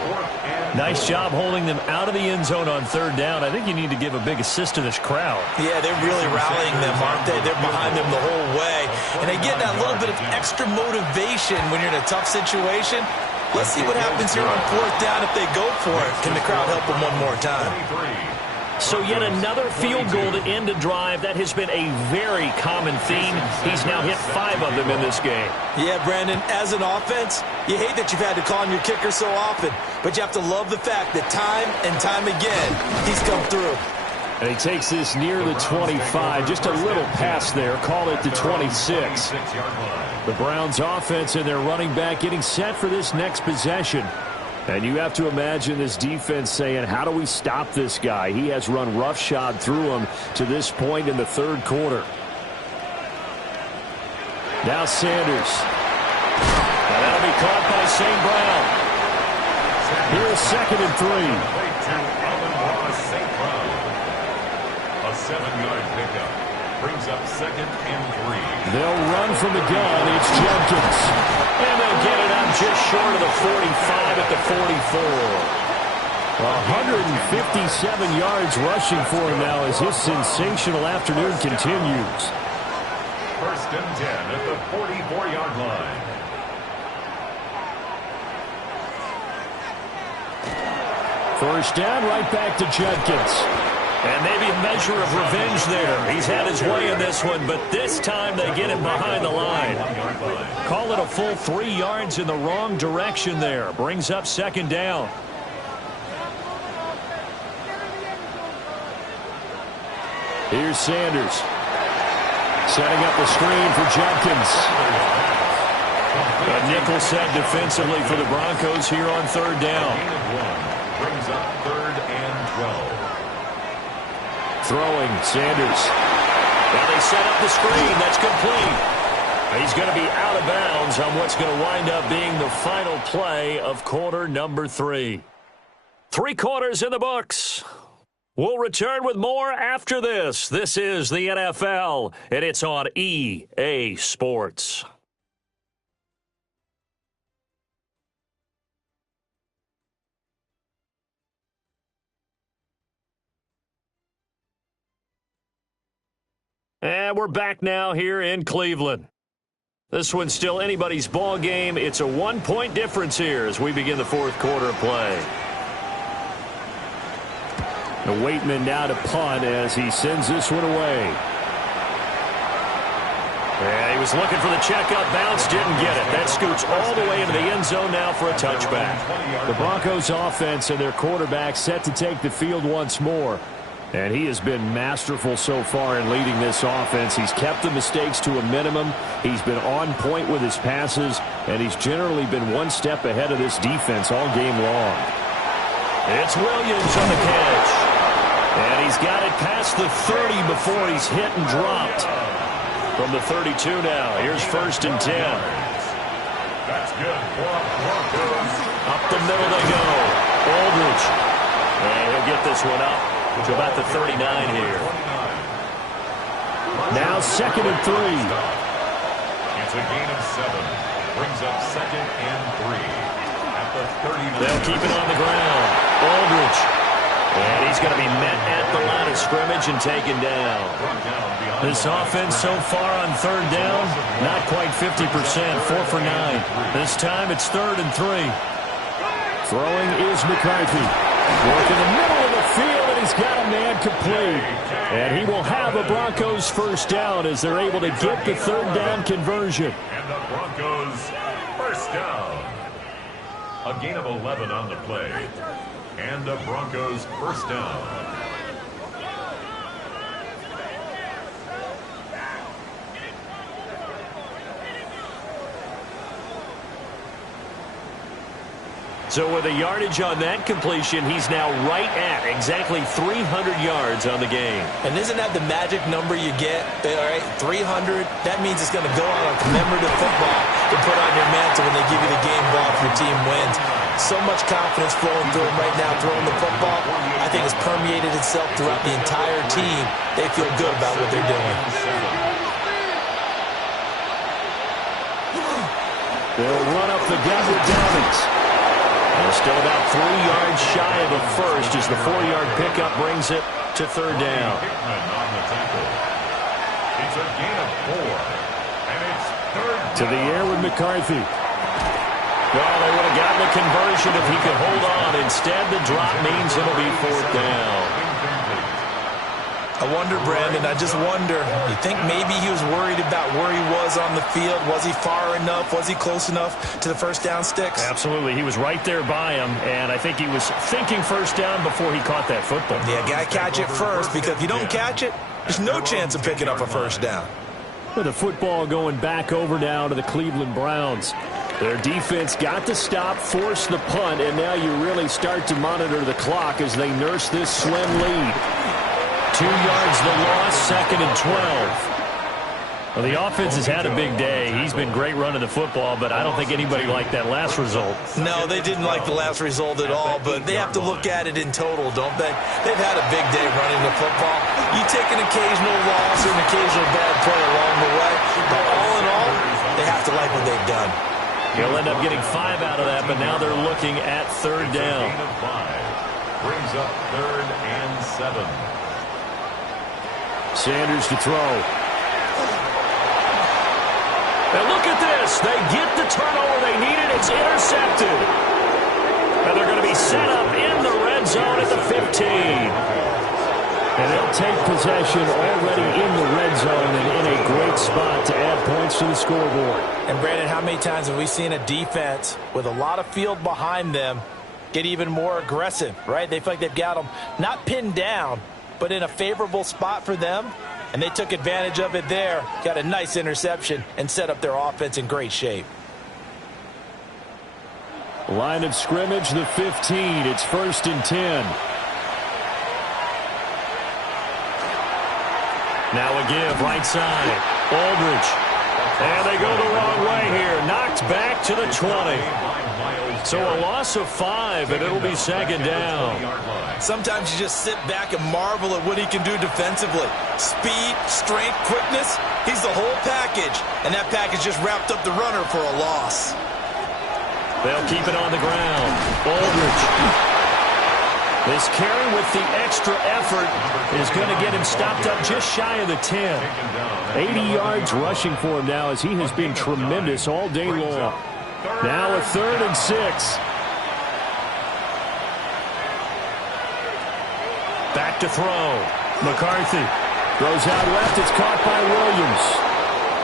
Nice job holding them out of the end zone on 3rd down. I think you need to give a big assist to this crowd. Yeah, they're really rallying them, aren't they? They're behind them the whole way. And they get that little bit of extra motivation when you're in a tough situation. Let's see what happens here on 4th down if they go for it. Can the crowd help them one more time? So yet another field goal to end a drive. That has been a very common theme. He's now hit 5 of them in this game. Yeah, Brandon, as an offense, you hate that you've had to call on your kicker so often, but you have to love the fact that time and time again, he's come through. And he takes this near the 25, just a little pass there, call it the 26. The Browns offense and their running back getting set for this next possession. And you have to imagine this defense saying, how do we stop this guy? He has run roughshod through him to this point in the 3rd quarter. Now Sanders. And that'll be caught by St. Brown. Here's 2nd and 3. A 7-yard pickup. Brings up 2nd and 3. They'll run from the gun. It's Jenkins. And they'll get it up just short of the 45 at the 44. 157 yards rushing for him now as his sensational afternoon continues. 1st and 10 at the 44-yard line. First down, right back to Jenkins. And maybe a measure of revenge there. He's had his way in this one, but this time they get him behind the line. Call it a full 3 yards in the wrong direction there. Brings up 2nd down. Here's Sanders. Setting up the screen for Jenkins. A nickel set defensively for the Broncos here on 3rd down. Brings up 3rd and 12. Throwing, Sanders. Now they set up the screen. That's complete. He's going to be out of bounds on what's going to wind up being the final play of quarter number 3. 3 quarters in the books. We'll return with more after this. This is the NFL, and it's on EA Sports. And we're back now here in Cleveland. This one's still anybody's ball game. It's a 1-point difference here as we begin the 4th quarter of play. The Waitman now to punt as he sends this one away. And he was looking for the checkup bounce, didn't get it. That scoots all the way into the end zone now for a touchback. The Broncos offense and their quarterback set to take the field once more. And he has been masterful so far in leading this offense. He's kept the mistakes to a minimum. He's been on point with his passes, and he's generally been one step ahead of this defense all game long. It's Williams on the catch. And he's got it past the 30 before he's hit and dropped. From the 32 now, here's 1st and 10. That's good for Broncos. Up the middle they go. Aldridge. And he'll get this one up to about the 39 here. Now 2nd and 3. It's a gain of 7. Brings up 2nd and 3 at the 39. They'll keep it on the ground. Aldridge. And he's going to be met at the line of scrimmage and taken down. This offense so far on 3rd down, not quite 50%, 4 for 9. This time it's 3rd and 3. Throwing is McCarthy. Work in the middle of the field, and he's got a man complete. And he will have a Broncos first down as they're able to get the third down conversion. And the Broncos first down. A gain of 11 on the play. And the Broncos first down. So with a yardage on that completion, he's now right at exactly 300 yards on the game. And isn't that the magic number you get? All right, 300. That means it's going to go on a commemorative football to put on your mantle when they give you the game ball if your team wins. So much confidence flowing through him right now, throwing the football. I think it's permeated itself throughout the entire team. They feel good about what they're doing. They'll run up the gut with Dobbins. They're still about 3 yards shy of the first as the 4-yard pickup brings it to third down. Hickman on the tackle. It's a gain of 4. And it's third down. To the air with McCarthy. Well, they would have gotten the conversion if he could hold on. Instead, the drop means it'll be fourth down. I wonder, Brandon, I just wonder, you think maybe he was worried about where he was on the field? Was he far enough? Was he close enough to the first down sticks? Absolutely. He was right there by him, and I think he was thinking first down before he caught that football. Yeah, got to catch it first, because if you don't catch it, there's no chance of picking up a first down. With the football going back over now to the Cleveland Browns. Their defense got the stop, forced the punt, and now you really start to monitor the clock as they nurse this slim lead. 2 yards the loss, second and 12. Well, the offense has had a big day. He's been great running the football, but I don't think anybody liked that last result. No, they didn't like the last result at all, but they have to look at it in total, don't they? They've had a big day running the football. You take an occasional loss or an occasional bad play along the way, but all in all, they have to like what they've done. He'll end up getting 5 out of that, but now they're looking at third down. Brings up third and 7. Sanders to throw. And look at this. They get the turnover they needed. It's intercepted. And they're going to be set up in the red zone at the 15. And they'll take possession already in the red zone and in a great spot to add points to the scoreboard. And, Brandon, how many times have we seen a defense with a lot of field behind them get even more aggressive, right? They feel like they've got them not pinned down, but in a favorable spot for them, and they took advantage of it there, got a nice interception, and set up their offense in great shape. Line of scrimmage, the 15. It's first and 10. Now a give, right side. Aldridge. And they go the wrong way here. Knocked back to the 20. So a loss of 5, and it'll be second down. Sometimes you just sit back and marvel at what he can do defensively. Speed, strength, quickness, he's the whole package. And that package just wrapped up the runner for a loss. They'll keep it on the ground. Aldridge. This carry with the extra effort is going to get him stopped up just shy of the 10. 80 yards rushing for him now as he has been tremendous all day long. Now a third and 6. Back to throw. McCarthy throws out left. It's caught by Williams.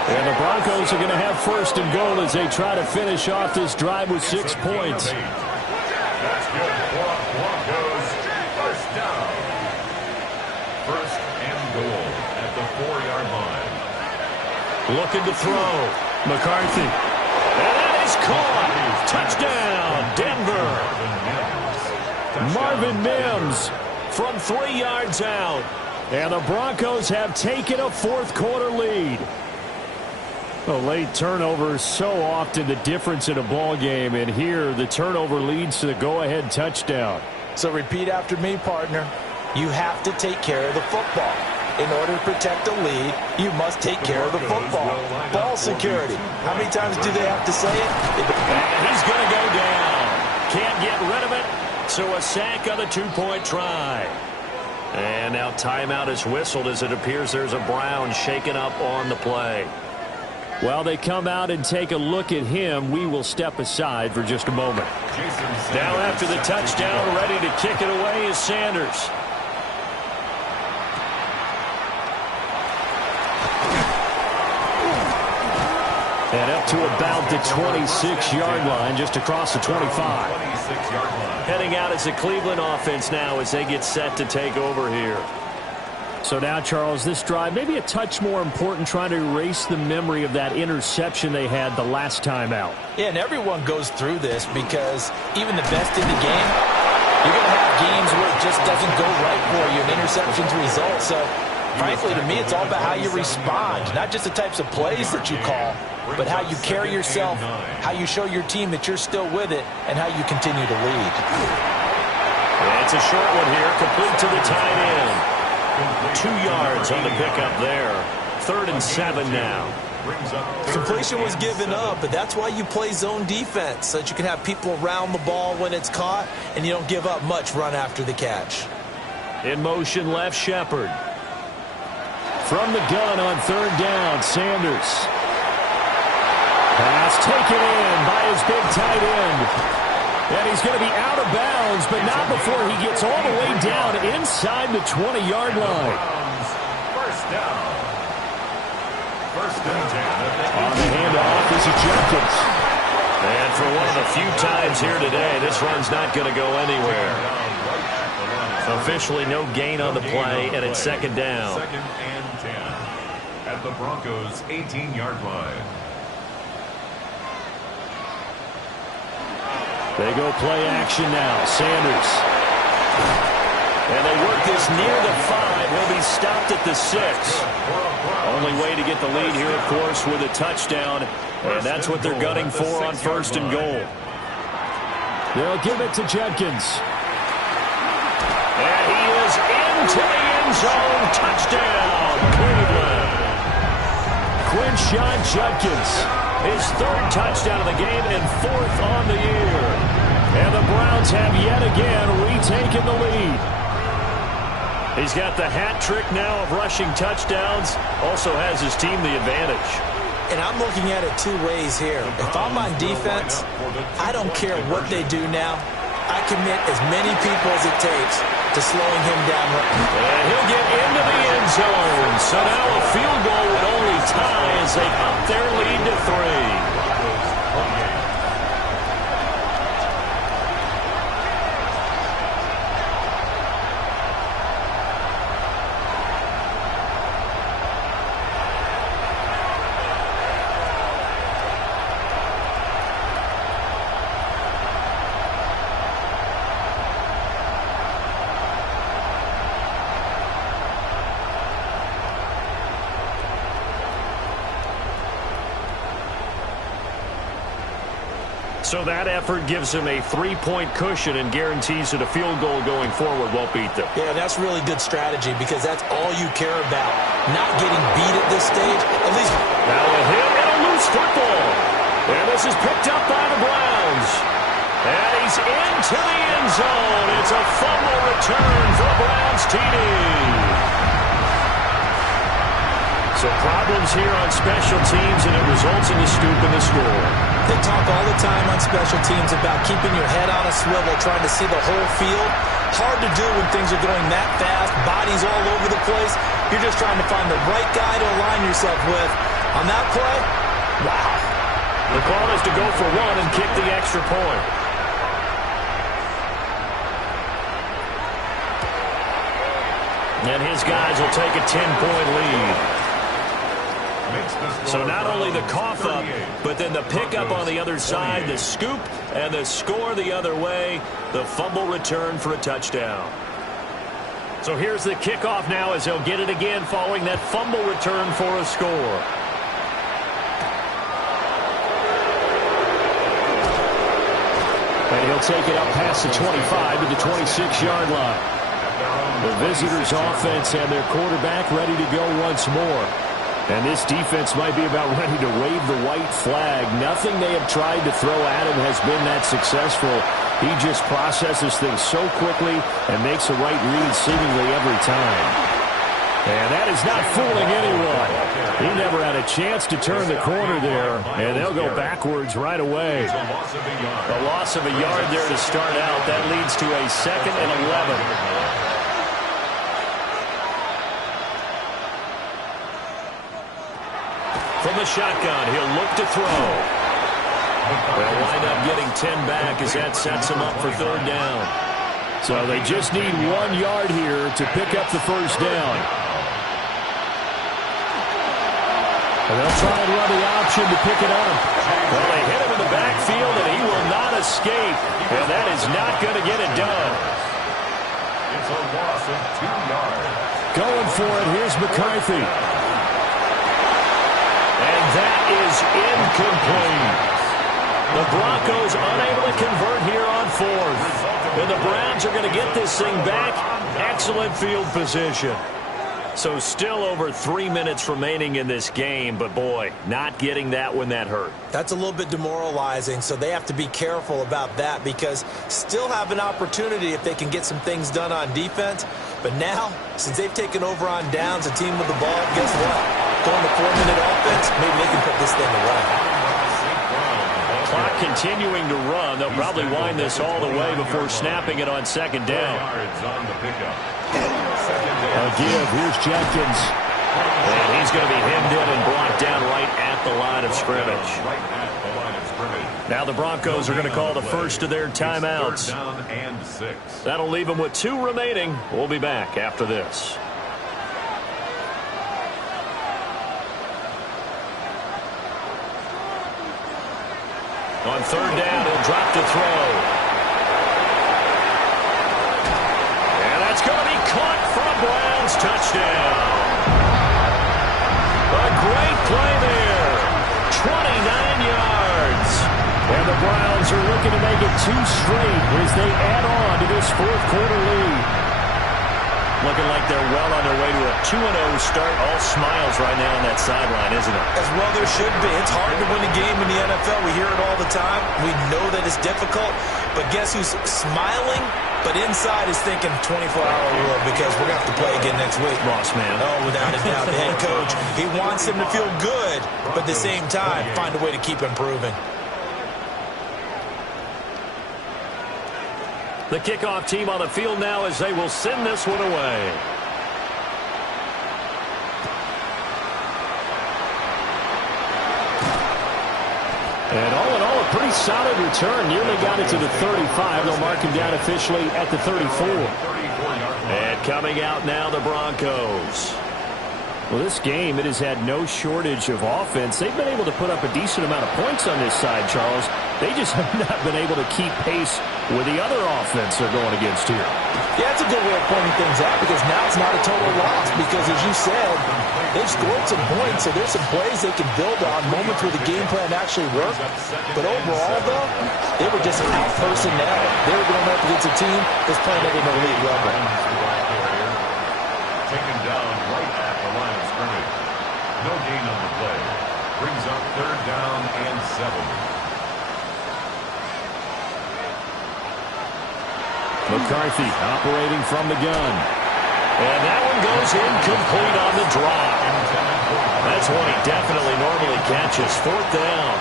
And the Broncos are going to have first and goal as they try to finish off this drive with 6 points. That's good for Broncos. First down. First and goal at the 4-yard line. Looking to throw. McCarthy. And that is caught. Touchdown, Denver. Marvin Mims from 3 yards out. And the Broncos have taken a fourth-quarter lead. A late turnover is so often the difference in a ball game, and here the turnover leads to the go-ahead touchdown. So repeat after me, partner. You have to take care of the football. In order to protect the lead, you must take care of the football. Ball security. How many times do they have to say it? And he's going to go down. Can't get rid of it. So a sack on the 2-point try. And now timeout is whistled as it appears there's a Brown shaken up on the play. While they come out and take a look at him, we will step aside for just a moment. Now after the touchdown, ready to kick it away is Sanders. And up to about the 26-yard line, just across the 25. 26-yard line. Heading out as the Cleveland offense now as they get set to take over here. So now, Charles, this drive maybe a touch more important, trying to erase the memory of that interception they had the last time out. Yeah, and everyone goes through this because even the best in the game, you're going to have games where it just doesn't go right for you, and interceptions result. So, frankly, to me, it's all about how you respond, not just the types of plays that you call, but how you carry yourself, how you show your team that you're still with it, and how you continue to lead. And it's a short one here, complete to the tight end. 2 yards on the pickup there. 3rd and 7 now. Completion was given up, but that's why you play zone defense, so that you can have people around the ball when it's caught, and you don't give up much run after the catch. In motion, left Shepard. From the gun on 3rd down, Sanders. Pass taken in by his big tight end. And he's going to be out of bounds, but not before he gets all the way down inside the 20-yard line. First down. First and 10. On the handoff is Jenkins. And for one of the few times here today, this run's not going to go anywhere. Officially no gain on the play, and it's 2nd down. 2nd and 10 at the Broncos' 18-yard line. They go play action now. Sanders. And they work this near the 5. He'll be stopped at the 6. Only way to get the lead here, of course, with a touchdown. And that's what they're gunning for on 1st and goal. They'll give it to Jenkins. And he is into the end zone. Touchdown, Cleveland. Quinshon Judkins. His 3rd touchdown of the game and 4th on the year. And the Browns have yet again retaken the lead. He's got the hat trick now of rushing touchdowns. Also has his team the advantage. And I'm looking at it 2 ways here. If I'm on defense, I don't care what they do now. I commit as many people as it takes to slowing him down. And he'll get into the end zone. So now a field goal would only tie as they up their lead to 3. So that effort gives him a 3-point cushion and guarantees that a field goal going forward won't beat them. Yeah, that's really good strategy because that's all you care about. Not getting beat at this stage. At least now a hit and a loose football. And this is picked up by the Browns. And he's into the end zone. It's a fumble return for Browns TD. So problems here on special teams, and it results in the scoop and the score. They talk all the time on special teams about keeping your head on a swivel, trying to see the whole field. Hard to do when things are going that fast, bodies all over the place. You're just trying to find the right guy to align yourself with. On that play, wow. The call is to go for 1 and kick the extra point. And his guys will take a 10-point lead. So not only the cough up, but then the pickup on the other side, the scoop, and the score the other way, the fumble return for a touchdown. So here's the kickoff now as they'll get it again following that fumble return for a score. And he'll take it up past the 25 to the 26-yard line. The visitors' offense and their quarterback ready to go once more. And this defense might be about ready to wave the white flag. Nothing they have tried to throw at him has been that successful. He just processes things so quickly and makes the right read seemingly every time. And that is not fooling anyone. He never had a chance to turn the corner there, and they'll go backwards right away. A loss of a yard there to start out. That leads to a 2nd and 11. from the shotgun. He'll look to throw. They'll wind up getting 10 back as that sets him up for third down. So they just need 1 yard here to pick up the first down. And they'll try and run the option to pick it up. Well, they hit him in the backfield, and he will not escape. And that is not going to get it done. It's a loss of 2 yards. Going for it, here's McCarthy. And that is incomplete. The Broncos unable to convert here on fourth. And the Browns are going to get this thing back. Excellent field position. So still over 3 minutes remaining in this game, but boy, not getting that when that hurt. That's a little bit demoralizing, so they have to be careful about that because still have an opportunity if they can get some things done on defense. But now, since they've taken over on downs, a team with the ball, guess what? Going to 4-minute offense, maybe they can put this thing away. Clock continuing to run. They'll probably wind this all the way before snapping it on second down. A give. Here's Jenkins. And he's going to be hemmed in and brought down right at the line of scrimmage. Now the Broncos are going to call the first of their timeouts. That'll leave them with 2 remaining. We'll be back after this. On third down, he'll drop to throw. And that's going to be caught from Browns. Touchdown. A great play there. 29 yards. And the Browns are looking to make it 2 straight as they add on to this fourth quarter lead. Looking like they're well on their way to a 2-0 start. All smiles right now on that sideline, isn't it? As well there should be. It's hard to win a game in the NFL. We hear it all the time. We know that it's difficult. But guess who's smiling? But inside is thinking 24-hour rule because we're going to have to play again next week. Boss man. Oh, without a doubt. The head coach, he wants them to feel good, but at the same time, find a way to keep improving. The kickoff team on the field now as they will send this one away. And all in all, a pretty solid return. Nearly got it to the 35. They'll mark him down officially at the 34. And coming out now, the Broncos. Well, this game, it has had no shortage of offense. They've been able to put up a decent amount of points on this side, Charles. They just have not been able to keep pace with the other offense they're going against here. Yeah, it's a good way of pointing things out because now it's not a total loss because, as you said, they've scored some points, so there's some plays they can build on, moments where the game plan actually worked. But overall, though, they were just out-personnel. They were going up against a team that's playing at an elite level. Taken down right at the line of scrimmage. No gain on the play. Brings up third down and 7. McCarthy operating from the gun. And that one goes incomplete on the drop. That's one he definitely normally catches. Fourth down.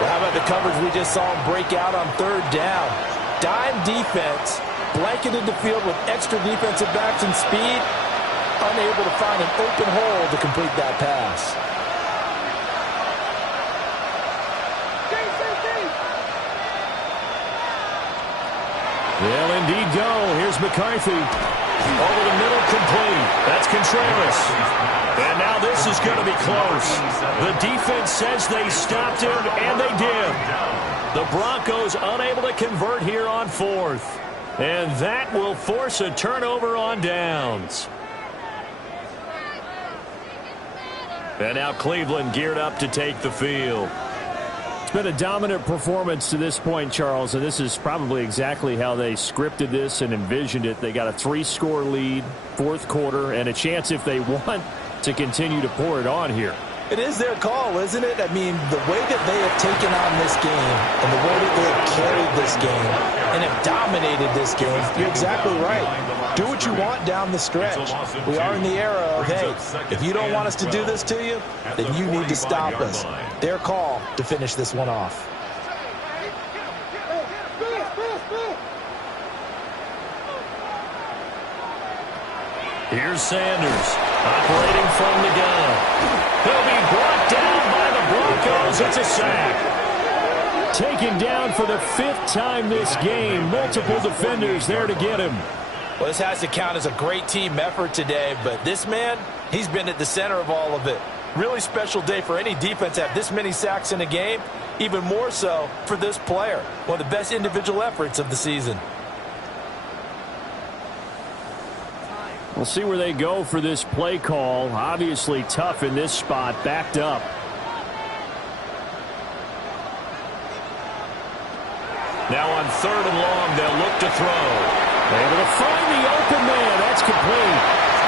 Well, how about the coverage we just saw him break out on third down? Dime defense, blanketed the field with extra defensive backs and speed, unable to find an open hole to complete that pass. They'll indeed go. Here's McCarthy. Over the middle, complete. That's Contreras. And now this is going to be close. The defense says they stopped him, and they did. The Broncos unable to convert here on fourth. And that will force a turnover on downs. And now Cleveland geared up to take the field. It's been a dominant performance to this point, Charles, and this is probably exactly how they scripted this and envisioned it. They got a 3-score lead, fourth quarter, and a chance if they want to continue to pour it on here. It is their call, isn't it? I mean, the way that they have taken on this game and the way that they have carried this game and have dominated this game, you're exactly right. Do what you want down the stretch. We are in the era of, hey, if you don't want us to do this to you, then you need to stop us. Their call to finish this one off. Here's Sanders. Operating from the gun. He'll be brought down by the Broncos. It's a sack. Taken down for the 5th time this game. Multiple defenders there to get him. Well, this has to count as a great team effort today, but this man, he's been at the center of all of it. Really special day for any defense to have this many sacks in a game. Even more so for this player. One of the best individual efforts of the season. We'll see where they go for this play call. Obviously tough in this spot, backed up. Now on 3rd and long, they'll look to throw. Able to find the open man. That's complete.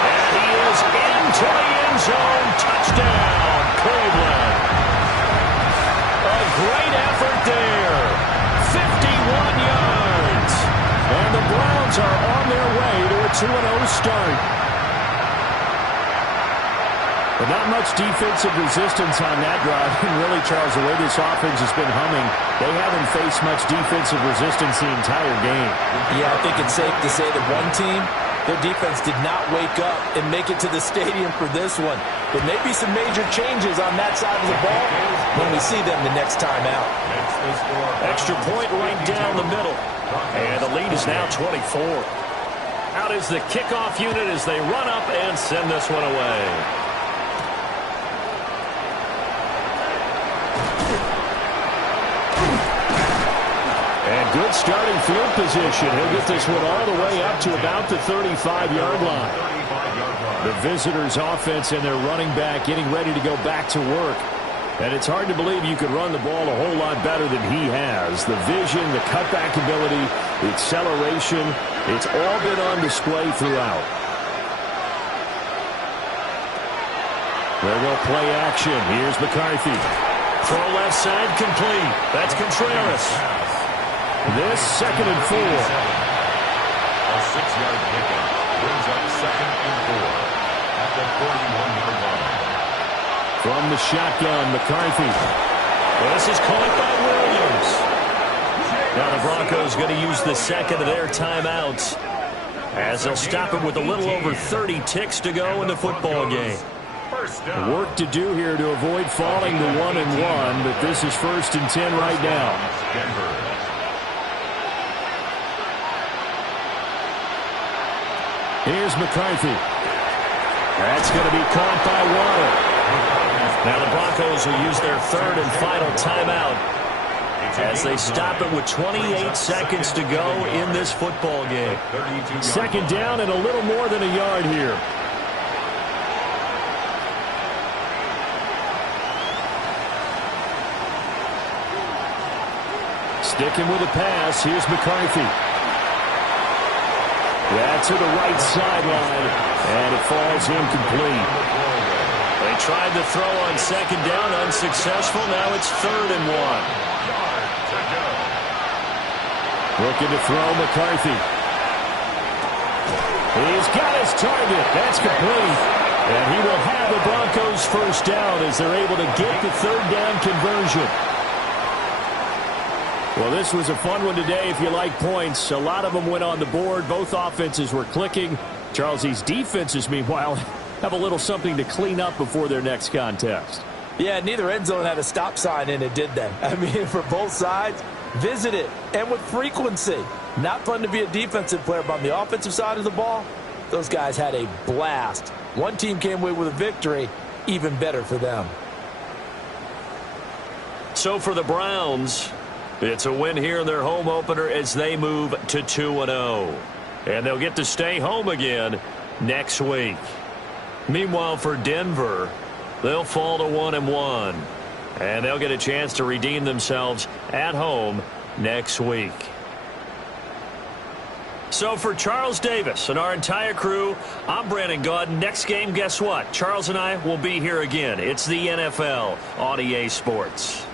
And he is into the end zone. Touchdown, Cleveland. A great effort there. 51 yards. And the Browns are on their way to a 2-0 start. But not much defensive resistance on that drive. And really, Charles, the way this offense has been humming, they haven't faced much defensive resistance the entire game. Yeah, I think it's safe to say that one team, their defense did not wake up and make it to the stadium for this one. There may be some major changes on that side of the ball when we see them the next time out. Extra point right down the middle. And the lead is now 24. Out is the kickoff unit as they run up and send this one away. And good starting field position. He'll get this one all the way up to about the 35-yard line. The visitors' offense and their running back getting ready to go back to work. And it's hard to believe you could run the ball a whole lot better than he has. The vision, the cutback ability, the acceleration, it's all been on display throughout. There go play action. Here's McCarthy. Throw left side complete. That's Contreras. This 2nd and 4. A 6-yard pickup brings up 2nd and 4 at the 41-yard line. From the shotgun, McCarthy. This is caught by Williams. Now the Broncos going to use the 2nd of their timeouts as they'll stop it with a little over 30 ticks to go in the football game. Work to do here to avoid falling to 1-1, but this is 1st and 10 right now. Here's McCarthy. That's going to be caught by Waddle. Now the Broncos will use their 3rd and final timeout as they stop it with 28 seconds to go in this football game. 2nd down and a little more than a yard here. Sticking with the pass, here's McCarthy. That's to the right sideline, and it falls incomplete. They tried to throw on 2nd down, unsuccessful. Now it's 3rd and 1. Looking to throw McCarthy. He's got his target. That's complete. And he will have the Broncos first down as they're able to get the 3rd down conversion. Well, this was a fun one today if you like points. A lot of them went on the board. Both offenses were clicking. Charles, these defenses, meanwhile, have a little something to clean up before their next contest. Yeah, neither end zone had a stop sign in it, did they? I mean, for both sides, visit it, and with frequency. Not fun to be a defensive player, but on the offensive side of the ball, those guys had a blast. One team came away with a victory, even better for them. So for the Browns, it's a win here in their home opener as they move to 2-0. And they'll get to stay home again next week. Meanwhile, for Denver, they'll fall to 1-1. And they'll get a chance to redeem themselves at home next week. So for Charles Davis and our entire crew, I'm Brandon Gaudin. Next game, guess what? Charles and I will be here again. It's the NFL on EA Sports.